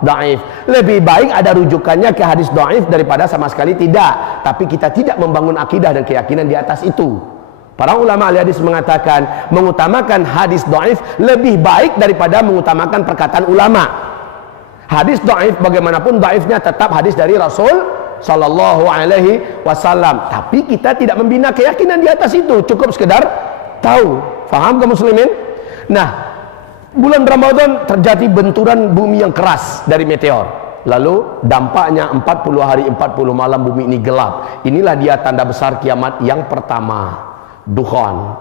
dhaif. Lebih baik ada rujukannya ke hadis dhaif daripada sama sekali tidak. Tapi kita tidak membangun akidah dan keyakinan di atas itu. Para ulama ahli hadis mengatakan mengutamakan hadis dhaif lebih baik daripada mengutamakan perkataan ulama. Hadis dhaif bagaimanapun dhaifnya tetap hadis dari Rasul sallallahu alaihi wasallam. Tapi kita tidak membina keyakinan di atas itu, cukup sekedar tahu. Faham kaum muslimin? Nah, bulan Ramadan terjadi benturan bumi yang keras dari meteor. Lalu dampaknya 40 hari 40 malam bumi ini gelap. Inilah dia tanda besar kiamat yang pertama, dukhan.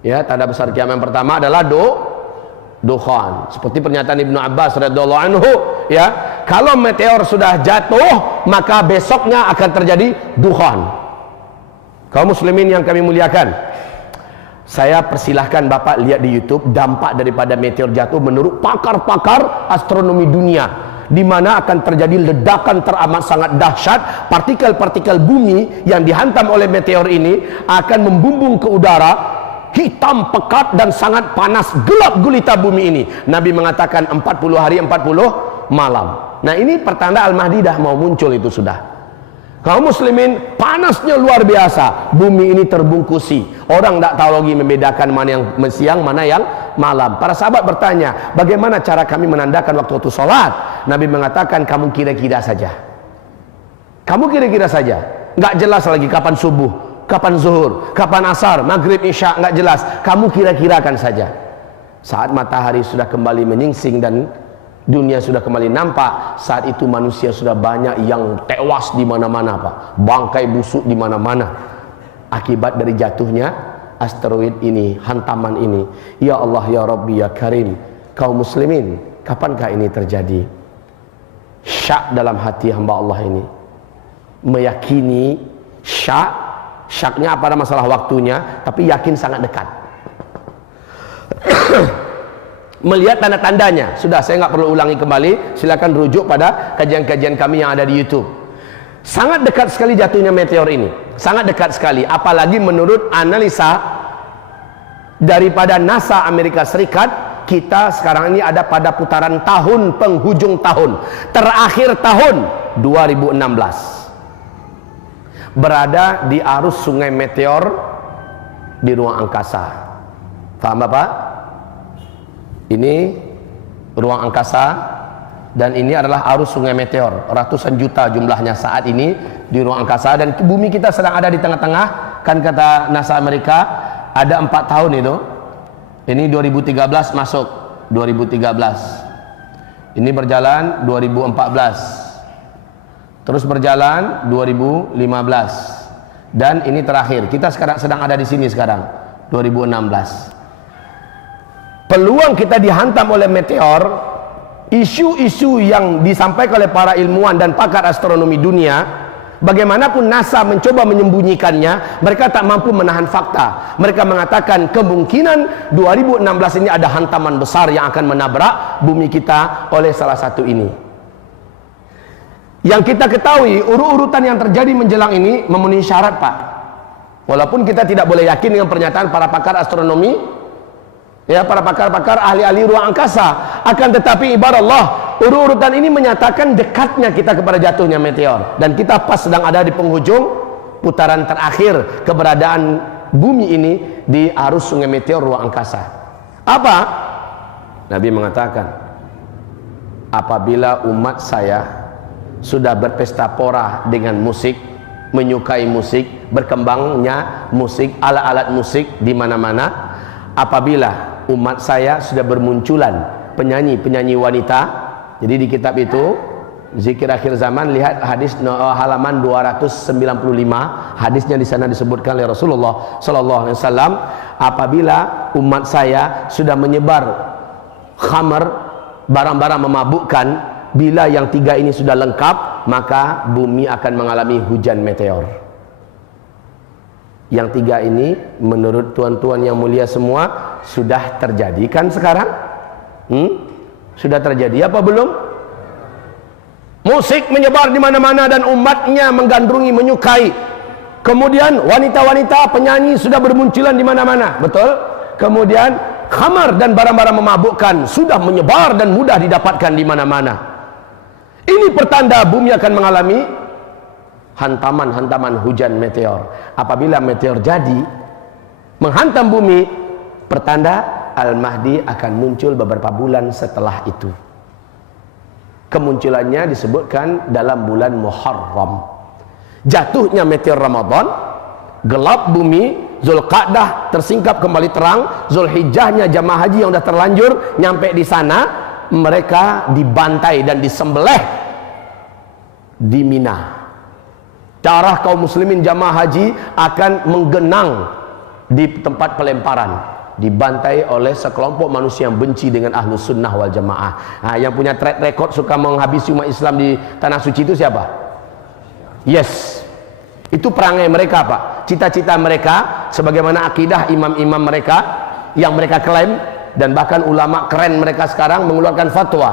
Ya, tanda besar kiamat yang pertama adalah dukhan. Seperti pernyataan Ibnu Abbas radhiyallahu anhu, ya, kalau meteor sudah jatuh maka besoknya akan terjadi dukhan. Kaum muslimin yang kami muliakan, saya persilahkan Bapak lihat di YouTube dampak daripada meteor jatuh menurut pakar-pakar astronomi dunia, di mana akan terjadi ledakan teramat sangat dahsyat. Partikel-partikel bumi yang dihantam oleh meteor ini akan membumbung ke udara, hitam pekat dan sangat panas, gelap gulita bumi ini. Nabi mengatakan 40 hari 40 malam. Nah, ini pertanda Al-Mahdi dah mau muncul itu sudah. Kaum muslimin, panasnya luar biasa. Bumi ini terbungkusi. Orang tak tahu lagi membedakan mana yang siang, mana yang malam. Para sahabat bertanya, bagaimana cara kami menandakan waktu sholat? Nabi mengatakan, kamu kira-kira saja. Kamu kira-kira saja. Nggak jelas lagi kapan subuh, kapan zuhur, kapan asar, maghrib, isya, nggak jelas. Kamu kira-kirakan saja. Saat matahari sudah kembali menyingsing dan dunia sudah kembali nampak, saat itu manusia sudah banyak yang tewas di mana-mana, Pak. Bangkai busuk di mana-mana. Akibat dari jatuhnya asteroid ini, hantaman ini. Ya Allah, ya Rabbi, ya Karim. Kaum muslimin, kapankah ini terjadi? Syak dalam hati hamba Allah ini. Meyakini syaknya pada masalah waktunya, tapi yakin sangat dekat. melihat tanda-tandanya. Sudah, saya nggak perlu ulangi kembali, silakan rujuk pada kajian-kajian kami yang ada di YouTube. Sangat dekat sekali jatuhnya meteor ini, sangat dekat sekali. Apalagi menurut analisa daripada NASA Amerika Serikat, kita sekarang ini ada pada putaran tahun penghujung tahun, terakhir tahun 2016, berada di arus sungai meteor di ruang angkasa. Paham Bapak? Ini ruang angkasa, dan ini adalah arus sungai meteor, ratusan juta jumlahnya saat ini di ruang angkasa, dan bumi kita sedang ada di tengah-tengah. Kan kata NASA Amerika ada 4 tahun itu. Ini 2013 masuk 2013, ini berjalan 2014, terus berjalan 2015, dan ini terakhir. Kita sekarang sedang ada di sini sekarang 2016. Peluang kita dihantam oleh meteor, isu-isu yang disampaikan oleh para ilmuwan dan pakar astronomi dunia, bagaimanapun NASA mencoba menyembunyikannya, mereka tak mampu menahan fakta. Mereka mengatakan kemungkinan 2016 ini ada hantaman besar yang akan menabrak bumi kita oleh salah satu ini. Yang kita ketahui, urut-urutan yang terjadi menjelang ini memenuhi syarat, Pak. Walaupun kita tidak boleh yakin dengan pernyataan para pakar astronomi, ya, para pakar-pakar ahli-ahli ruang angkasa, akan tetapi ibarat Allah, urut-urutan ini menyatakan dekatnya kita kepada jatuhnya meteor, dan kita pas sedang ada di penghujung putaran terakhir keberadaan bumi ini di arus sungai meteor ruang angkasa. Apa? Nabi mengatakan, apabila umat saya sudah berpesta pora dengan musik, menyukai musik, berkembangnya musik, alat-alat musik di mana-mana, apabila umat saya sudah bermunculan penyanyi-penyanyi wanita. Jadi di kitab itu Zikir Akhir Zaman, lihat hadis halaman 295, hadisnya di sana disebutkan oleh Rasulullah sallallahu alaihi wasallam, apabila umat saya sudah menyebar khamar, barang-barang memabukkan, bila yang 3 ini sudah lengkap, maka bumi akan mengalami hujan meteor. Yang 3 ini menurut tuan-tuan yang mulia semua sudah terjadi kan sekarang? Sudah terjadi apa belum? Musik menyebar di mana-mana dan umatnya menggandrungi, menyukai. Kemudian wanita-wanita penyanyi sudah bermunculan di mana-mana, betul? Kemudian khamar dan barang-barang memabukkan sudah menyebar dan mudah didapatkan di mana-mana. Ini pertanda bumi akan mengalami hantaman-hantaman hujan meteor. Apabila meteor jadi menghantam bumi, pertanda Al-Mahdi akan muncul beberapa bulan setelah itu. Kemunculannya disebutkan dalam bulan Muharram. Jatuhnya meteor Ramadan, gelap bumi, Zulqa'dah tersingkap kembali terang, Zulhijjahnya jamaah haji yang sudah terlanjur nyampe di sana, mereka dibantai dan disembelih di Mina. Darah kaum muslimin jamaah haji akan menggenang di tempat pelemparan, dibantai oleh sekelompok manusia yang benci dengan Ahlus Sunnah wal Jamaah. Yang punya track record suka menghabisi umat Islam di tanah suci itu siapa? Yes, itu perangai mereka, Pak. Cita-cita mereka, sebagaimana akidah imam-imam mereka yang mereka klaim, dan bahkan ulama keren mereka sekarang mengeluarkan fatwa,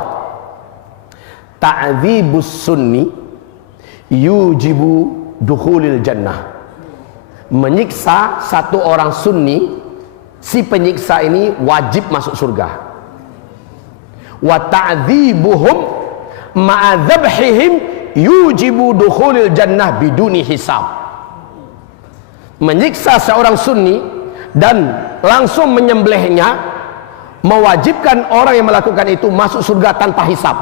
ta'dzibus sunni yujibu dukhulil jannah. Menyiksa satu orang sunni, si penyiksa ini wajib masuk surga. Wa ta'dzibuhum ma'adzabhihim yujibu dukhulil jannah biduni hisab. Menyiksa seorang sunni dan langsung menyembelihnya mewajibkan orang yang melakukan itu masuk surga tanpa hisab.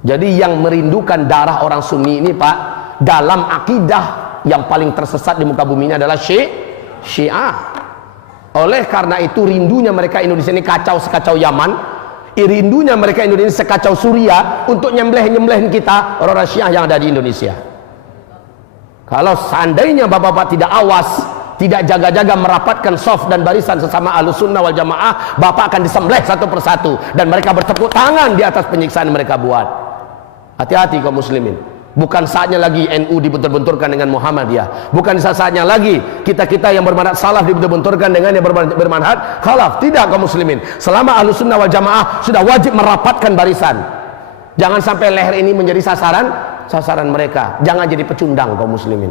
Jadi yang merindukan darah orang sunni ini, Pak, dalam akidah yang paling tersesat di muka bumi ini adalah Syiah. Oleh karena itu rindunya mereka Indonesia ini kacau sekacau Yaman, rindunya mereka Indonesia sekacau Suriah untuk nyembelih-nyembelihin kita orang-orang Syiah yang ada di Indonesia. Kalau seandainya bapak-bapak tidak awas, tidak jaga-jaga merapatkan saf dan barisan sesama Ahlus Sunnah wal Jamaah, bapak akan disembelih satu persatu dan mereka bertepuk tangan di atas penyiksaan mereka buat. Hati-hati kaum muslimin. Bukan saatnya lagi NU dibentur-benturkan dengan Muhammadiyah. Bukan saatnya lagi kita-kita yang bermanhaj salaf dibentur-benturkan dengan yang bermanhaj khalaf. Tidak, kaum muslimin. Selama Ahlus Sunnah wal Jamaah sudah wajib merapatkan barisan. Jangan sampai leher ini menjadi sasaran mereka. Jangan jadi pecundang, kaum muslimin.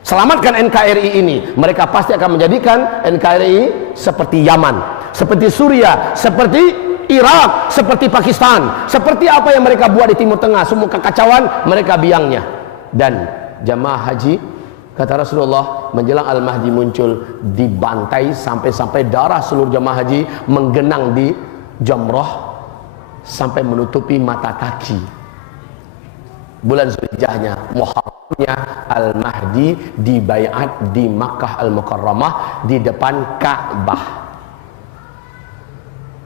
Selamatkan NKRI ini. Mereka pasti akan menjadikan NKRI seperti Yaman, seperti Suriah, seperti Irak, seperti Pakistan, seperti apa yang mereka buat di Timur Tengah. Semua kekacauan mereka biangnya. Dan jamaah haji, kata Rasulullah, menjelang Al-Mahdi muncul, dibantai sampai darah seluruh jamaah haji menggenang di Jamrah sampai menutupi mata kaki. Bulan Zulhijjahnya, Muharramnya, Al-Mahdi dibaiat di Makkah Al-Mukarramah di depan Ka'bah.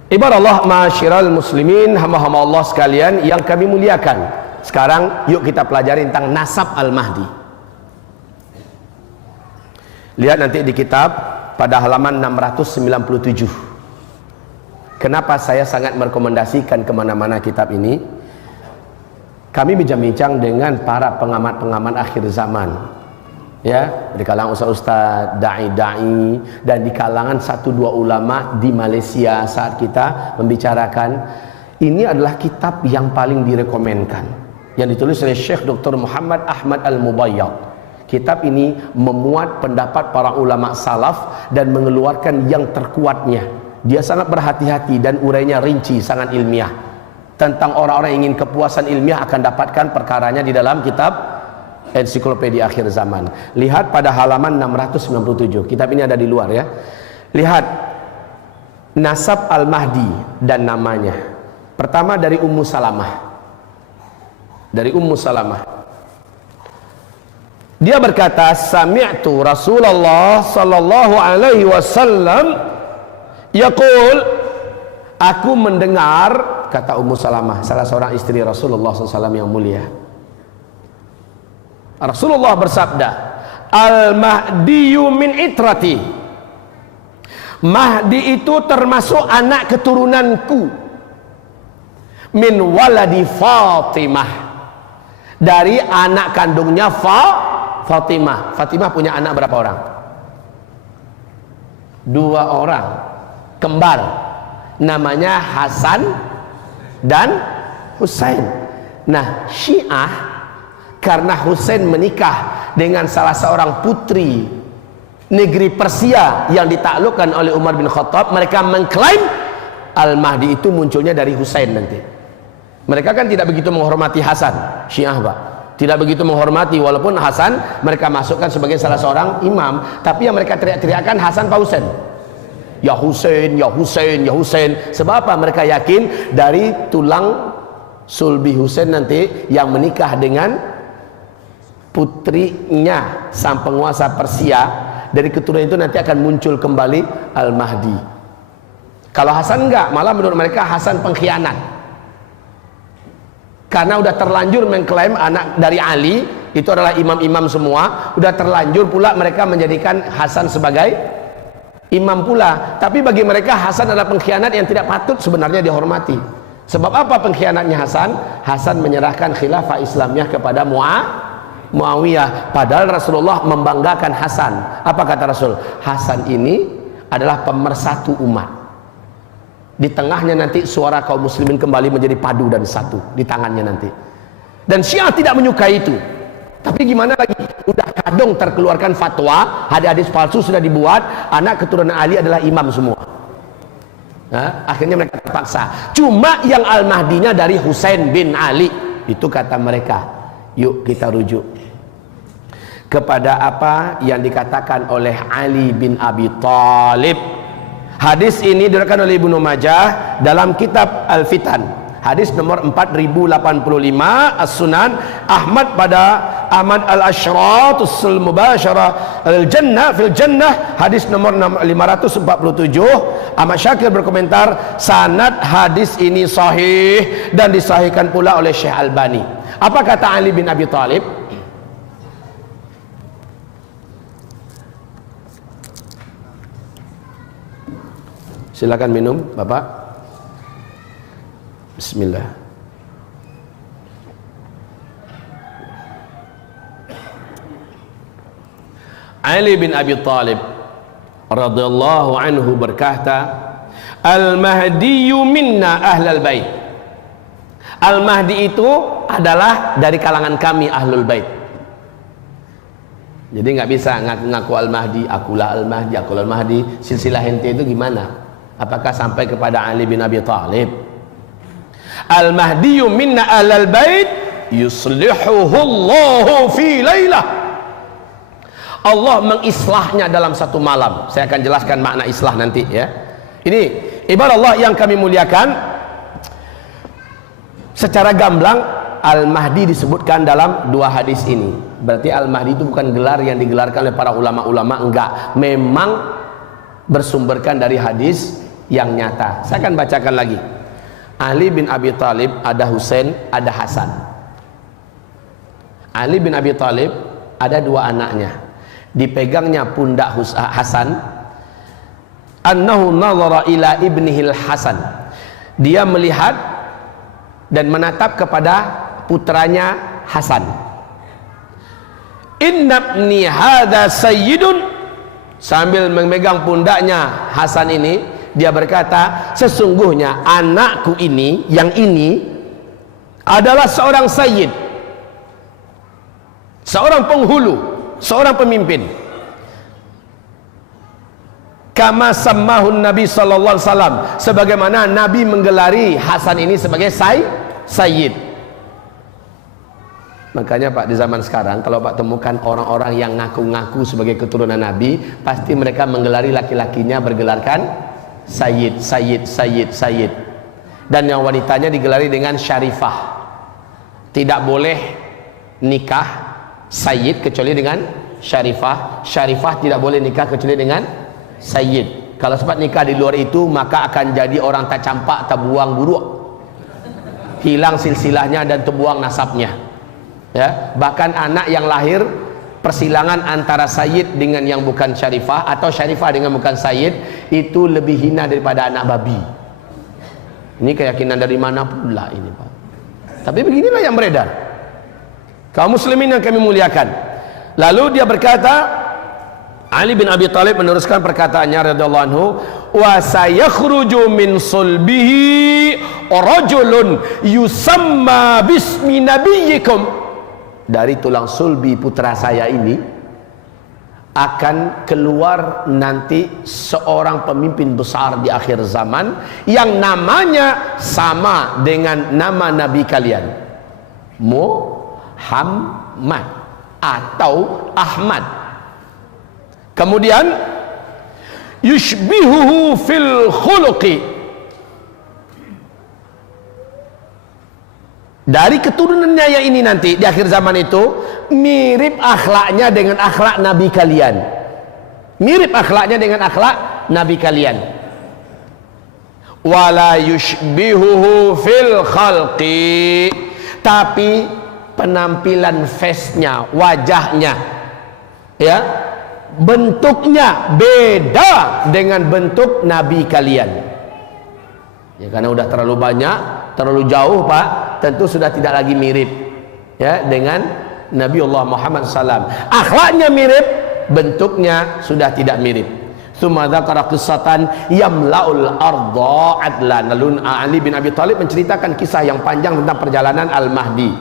Ibarat ma'asyiral muslimin, hamba-hamba Allah sekalian yang kami muliakan. Sekarang yuk kita pelajari tentang nasab Al-Mahdi. Lihat nanti di kitab pada halaman 697. Kenapa saya sangat merekomendasikan kemana-mana kitab ini? Kami bincang-bincang dengan para pengamat-pengamat akhir zaman, ya, di kalangan ustaz-ustaz, dai-dai, dan di kalangan 1-2 ulama di Malaysia saat kita membicarakan. Ini adalah kitab yang paling direkomendkan, yang ditulis oleh Syekh Dr. Muhammad Ahmad Al-Mubayyad. Kitab ini memuat pendapat para ulama salaf dan mengeluarkan yang terkuatnya. Dia sangat berhati-hati dan urainya rinci, sangat ilmiah. Tentang orang-orang yang ingin kepuasan ilmiah akan dapatkan perkaranya di dalam kitab Ensiklopedia Akhir Zaman. Lihat pada halaman 697. Kitab ini ada di luar, ya. Lihat nasab Al-Mahdi dan namanya. Pertama dari Ummu Salamah. Dari Ummu Salamah. Dia berkata, sami'tu Rasulullah sallallahu alaihi wasallam yaqul, aku mendengar, kata Ummu Salamah, salah seorang istri Rasulullah SAW yang mulia. Rasulullah bersabda, Al-Mahdiyu min itrati. Mahdi itu termasuk anak keturunanku. Min waladi Fatimah. Dari anak kandungnya Fatimah. Fatimah punya anak berapa orang? 2 orang. Kembar. Namanya Hasan dan Husain. Nah, Syiah karena Husain menikah dengan salah seorang putri negeri Persia yang ditaklukkan oleh Umar bin Khattab, mereka mengklaim Al-Mahdi itu munculnya dari Husain nanti. Mereka kan tidak begitu menghormati Hasan, Syiah, Pak. Tidak begitu menghormati, walaupun Hasan mereka masukkan sebagai salah seorang imam, tapi yang mereka teriak-teriakan Hasan Pak Husain. Ya Husain, ya Husain, ya Husain. Sebab apa? Mereka yakin dari tulang sulbi Husain nanti yang menikah dengan putrinya sang penguasa Persia, dari keturunan itu nanti akan muncul kembali Al-Mahdi. Kalau Hasan enggak, malah menurut mereka Hasan pengkhianat, karena udah terlanjur mengklaim anak dari Ali itu adalah imam-imam semua. Udah terlanjur pula mereka menjadikan Hasan sebagai imam pula. Tapi bagi mereka Hasan adalah pengkhianat yang tidak patut sebenarnya dihormati. Sebab apa pengkhianatnya Hasan? Hasan menyerahkan khilafah Islamiyah kepada Muawiyah. Padahal Rasulullah membanggakan Hasan. Apa kata Rasul? Hasan ini adalah pemersatu umat. Di tengahnya nanti suara kaum muslimin kembali menjadi padu dan satu di tangannya nanti. Dan Syiah tidak menyukai itu. Tapi gimana lagi? Udah kadung terkeluarkan fatwa, hadis-hadis palsu sudah dibuat, anak keturunan Ali adalah imam semua. Nah, akhirnya mereka terpaksa. Cuma yang Al-Mahdinya dari Husain bin Ali. Itu kata mereka. Yuk kita rujuk kepada apa yang dikatakan oleh Ali bin Abi Thalib. Hadis ini diriwayatkan oleh Ibnu Majah dalam kitab Al-Fitan. Hadis nomor 4085, As-Sunan, Ahmad pada Ahmad Al-Ashratus Al-Mubasyarah Al-Jannah fil Jannah, hadis nomor 547. Ahmad Syakir berkomentar, sanad hadis ini sahih dan disahihkan pula oleh Syekh Albani. Apa kata Ali bin Abi Thalib? Silakan minum, Bapak. Bismillah. Ali bin Abi Thalib radhiyallahu anhu berkata, Al-Mahdiyu minna ahlal bait. Al-Mahdi itu adalah dari kalangan kami ahlul bait. Jadi nggak bisa ngaku-ngaku Al-Mahdi, akulah Al-Mahdi, akulah Al-Mahdi. Silsilah ente itu gimana? Apakah sampai kepada Ali bin Abi Thalib? Al-Mahdiyu minna ahlal bait yuslihuhullahu fi lailah. Allah mengislahnya dalam satu malam. Saya akan jelaskan makna islah nanti ya. Ini ibarat Allah yang kami muliakan. Secara gamblang Al-Mahdi disebutkan dalam dua hadis ini. Berarti Al-Mahdi itu bukan gelar yang digelarkan oleh para ulama-ulama, enggak. Memang bersumberkan dari hadis yang nyata. Saya akan bacakan lagi. Ali bin Abi Thalib, ada Husain, ada Hasan. Ali bin Abi Thalib ada dua anaknya. Dipegangnya pundak Hasan. Annahu nazara ila ibnihil Hasan. Dia melihat dan menatap kepada putranya Hasan. Inna ibni hadza sayyidun. Sambil memegang pundaknya Hasan ini, dia berkata, sesungguhnya anakku ini, yang ini adalah seorang sayyid, seorang penghulu, seorang pemimpin. Kama sammahun Nabi sallallahu alaihi wasallam, sebagaimana Nabi menggelari Hasan ini sebagai sayyid. Makanya Pak, di zaman sekarang kalau Pak temukan orang-orang yang ngaku-ngaku sebagai keturunan Nabi, pasti mereka menggelari laki-lakinya bergelarkan sayyid. Dan yang wanitanya digelari dengan syarifah. Tidak boleh nikah sayyid kecuali dengan syarifah. Syarifah tidak boleh nikah kecuali dengan sayyid. Kalau sempat nikah di luar itu, maka akan jadi orang tak campak, tak buang buruk, hilang silsilahnya dan terbuang nasabnya ya. Bahkan anak yang lahir persilangan antara sayyid dengan yang bukan syarifah, atau syarifah dengan bukan sayyid, itu lebih hina daripada anak babi. Ini keyakinan dari mana pula ini Pak. Tapi beginilah yang beredar. Kaum muslimin yang kami muliakan. Lalu dia berkata, Ali bin Abi Thalib meneruskan perkataannya radhiyallahu anhu, wa sayakhruju min sulbihi rajulun yusamma bismi nabiyyikum. Dari tulang sulbi putra saya ini akan keluar nanti seorang pemimpin besar di akhir zaman yang namanya sama dengan nama nabi kalian, Muhammad atau Ahmad. Kemudian yushbihuhu fil khuluqi. Dari keturunannya yang ini nanti di akhir zaman itu mirip akhlaknya dengan akhlak nabi kalian. Mirip akhlaknya dengan akhlak nabi kalian. Wala yushbihuhu fil khalqi. Tapi penampilan face-nya, wajahnya ya, bentuknya beda dengan bentuk nabi kalian. Ya, karena udah terlalu banyak, terlalu jauh Pak, tentu sudah tidak lagi mirip ya dengan Nabiullah Muhammad SAW. Akhlaknya mirip, bentuknya sudah tidak mirip. Tsumma dzakara qissatan yamla'ul ardha adlan. Lalu Ali bin Abi Thalib menceritakan kisah yang panjang tentang perjalanan Al-Mahdi.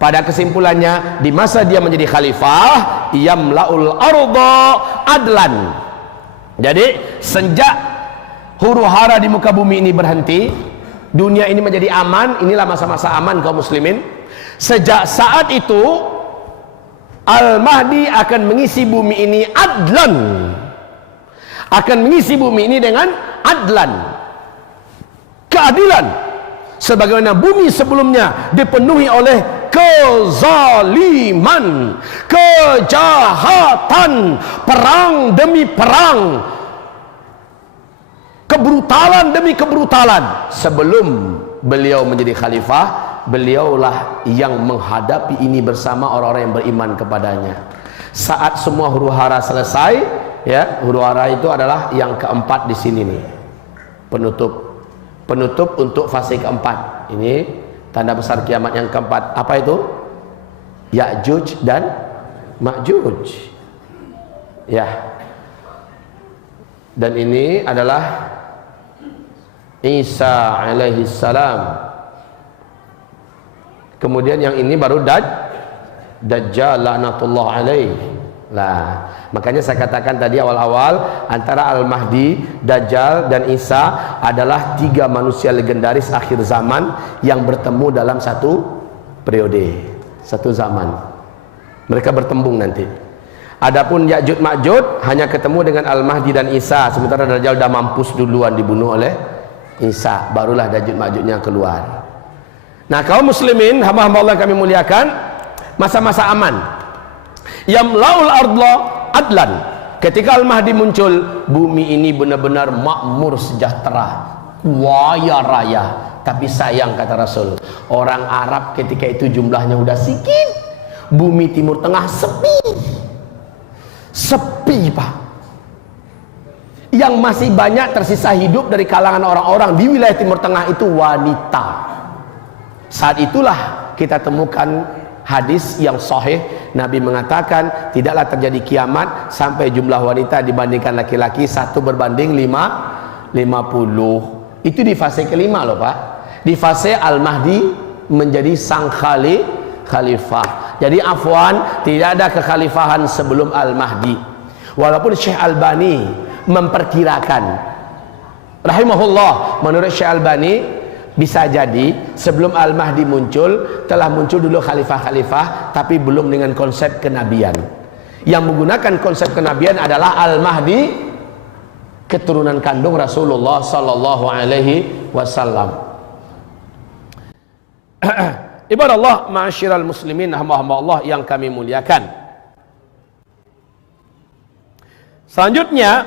Pada kesimpulannya, di masa dia menjadi khalifah, yamla'ul ardha adlan. Jadi sejak huru hara di muka bumi ini berhenti, dunia ini menjadi aman. Inilah masa-masa aman kaum muslimin. Sejak saat itu Al-Mahdi akan mengisi bumi ini adlan, akan mengisi bumi ini dengan adlan, keadilan. Sebagaimana bumi sebelumnya dipenuhi oleh kezaliman, kejahatan, perang demi perang, kebrutalan demi kebrutalan. Sebelum beliau menjadi khalifah, beliaulah yang menghadapi ini bersama orang-orang yang beriman kepadanya. Saat semua huru hara selesai, ya, huru hara itu adalah yang keempat di sini nih, penutup untuk fase keempat. Ini tanda besar kiamat yang keempat. Apa itu? Ya'juj dan Ma'juj. Ya. Dan ini adalah Isa alaihi salam. Kemudian yang ini baru Dajjal laknatullah alaihi. Lah, makanya saya katakan tadi awal-awal antara Al-Mahdi, Dajjal dan Isa adalah 3 manusia legendaris akhir zaman yang bertemu dalam satu periode, satu zaman. Mereka bertembung nanti. Adapun Ya'juj Ma'juj hanya ketemu dengan Al-Mahdi dan Isa, sementara Dajjal dah mampus duluan dibunuh oleh Isa, barulah Ya'juj Ma'jujnya keluar. Nah, kaum muslimin, hamba-hamba Allah yang kami muliakan, masa-masa aman. Yamlaul ardla adlan. Ketika Al-Mahdi muncul, bumi ini benar-benar makmur sejahtera, kaya raya. Tapi sayang kata Rasul, orang Arab ketika itu jumlahnya udah sedikit. Bumi Timur Tengah sepi. Sepi, Pak. Yang masih banyak tersisa hidup dari kalangan orang-orang di wilayah Timur Tengah itu wanita. Saat itulah kita temukan hadis yang sahih, Nabi mengatakan tidaklah terjadi kiamat sampai jumlah wanita dibandingkan laki-laki 1 berbanding 50. Itu di fase kelima loh Pak. Di fase Al-Mahdi menjadi sang khalifah. Jadi afwan, tidak ada kekhalifahan sebelum Al-Mahdi. Walaupun Syekh Albani memperkirakan, rahimahullah, menurut Syekh Albani bisa jadi sebelum Al-Mahdi muncul, telah muncul dulu khalifah-khalifah, tapi belum dengan konsep kenabian. Yang menggunakan konsep kenabian adalah Al-Mahdi, keturunan kandung Rasulullah sallallahu alaihi wasallam. Ibadallah, ma'asyiral muslimin, hamba-hamba Allah yang kami muliakan. Selanjutnya,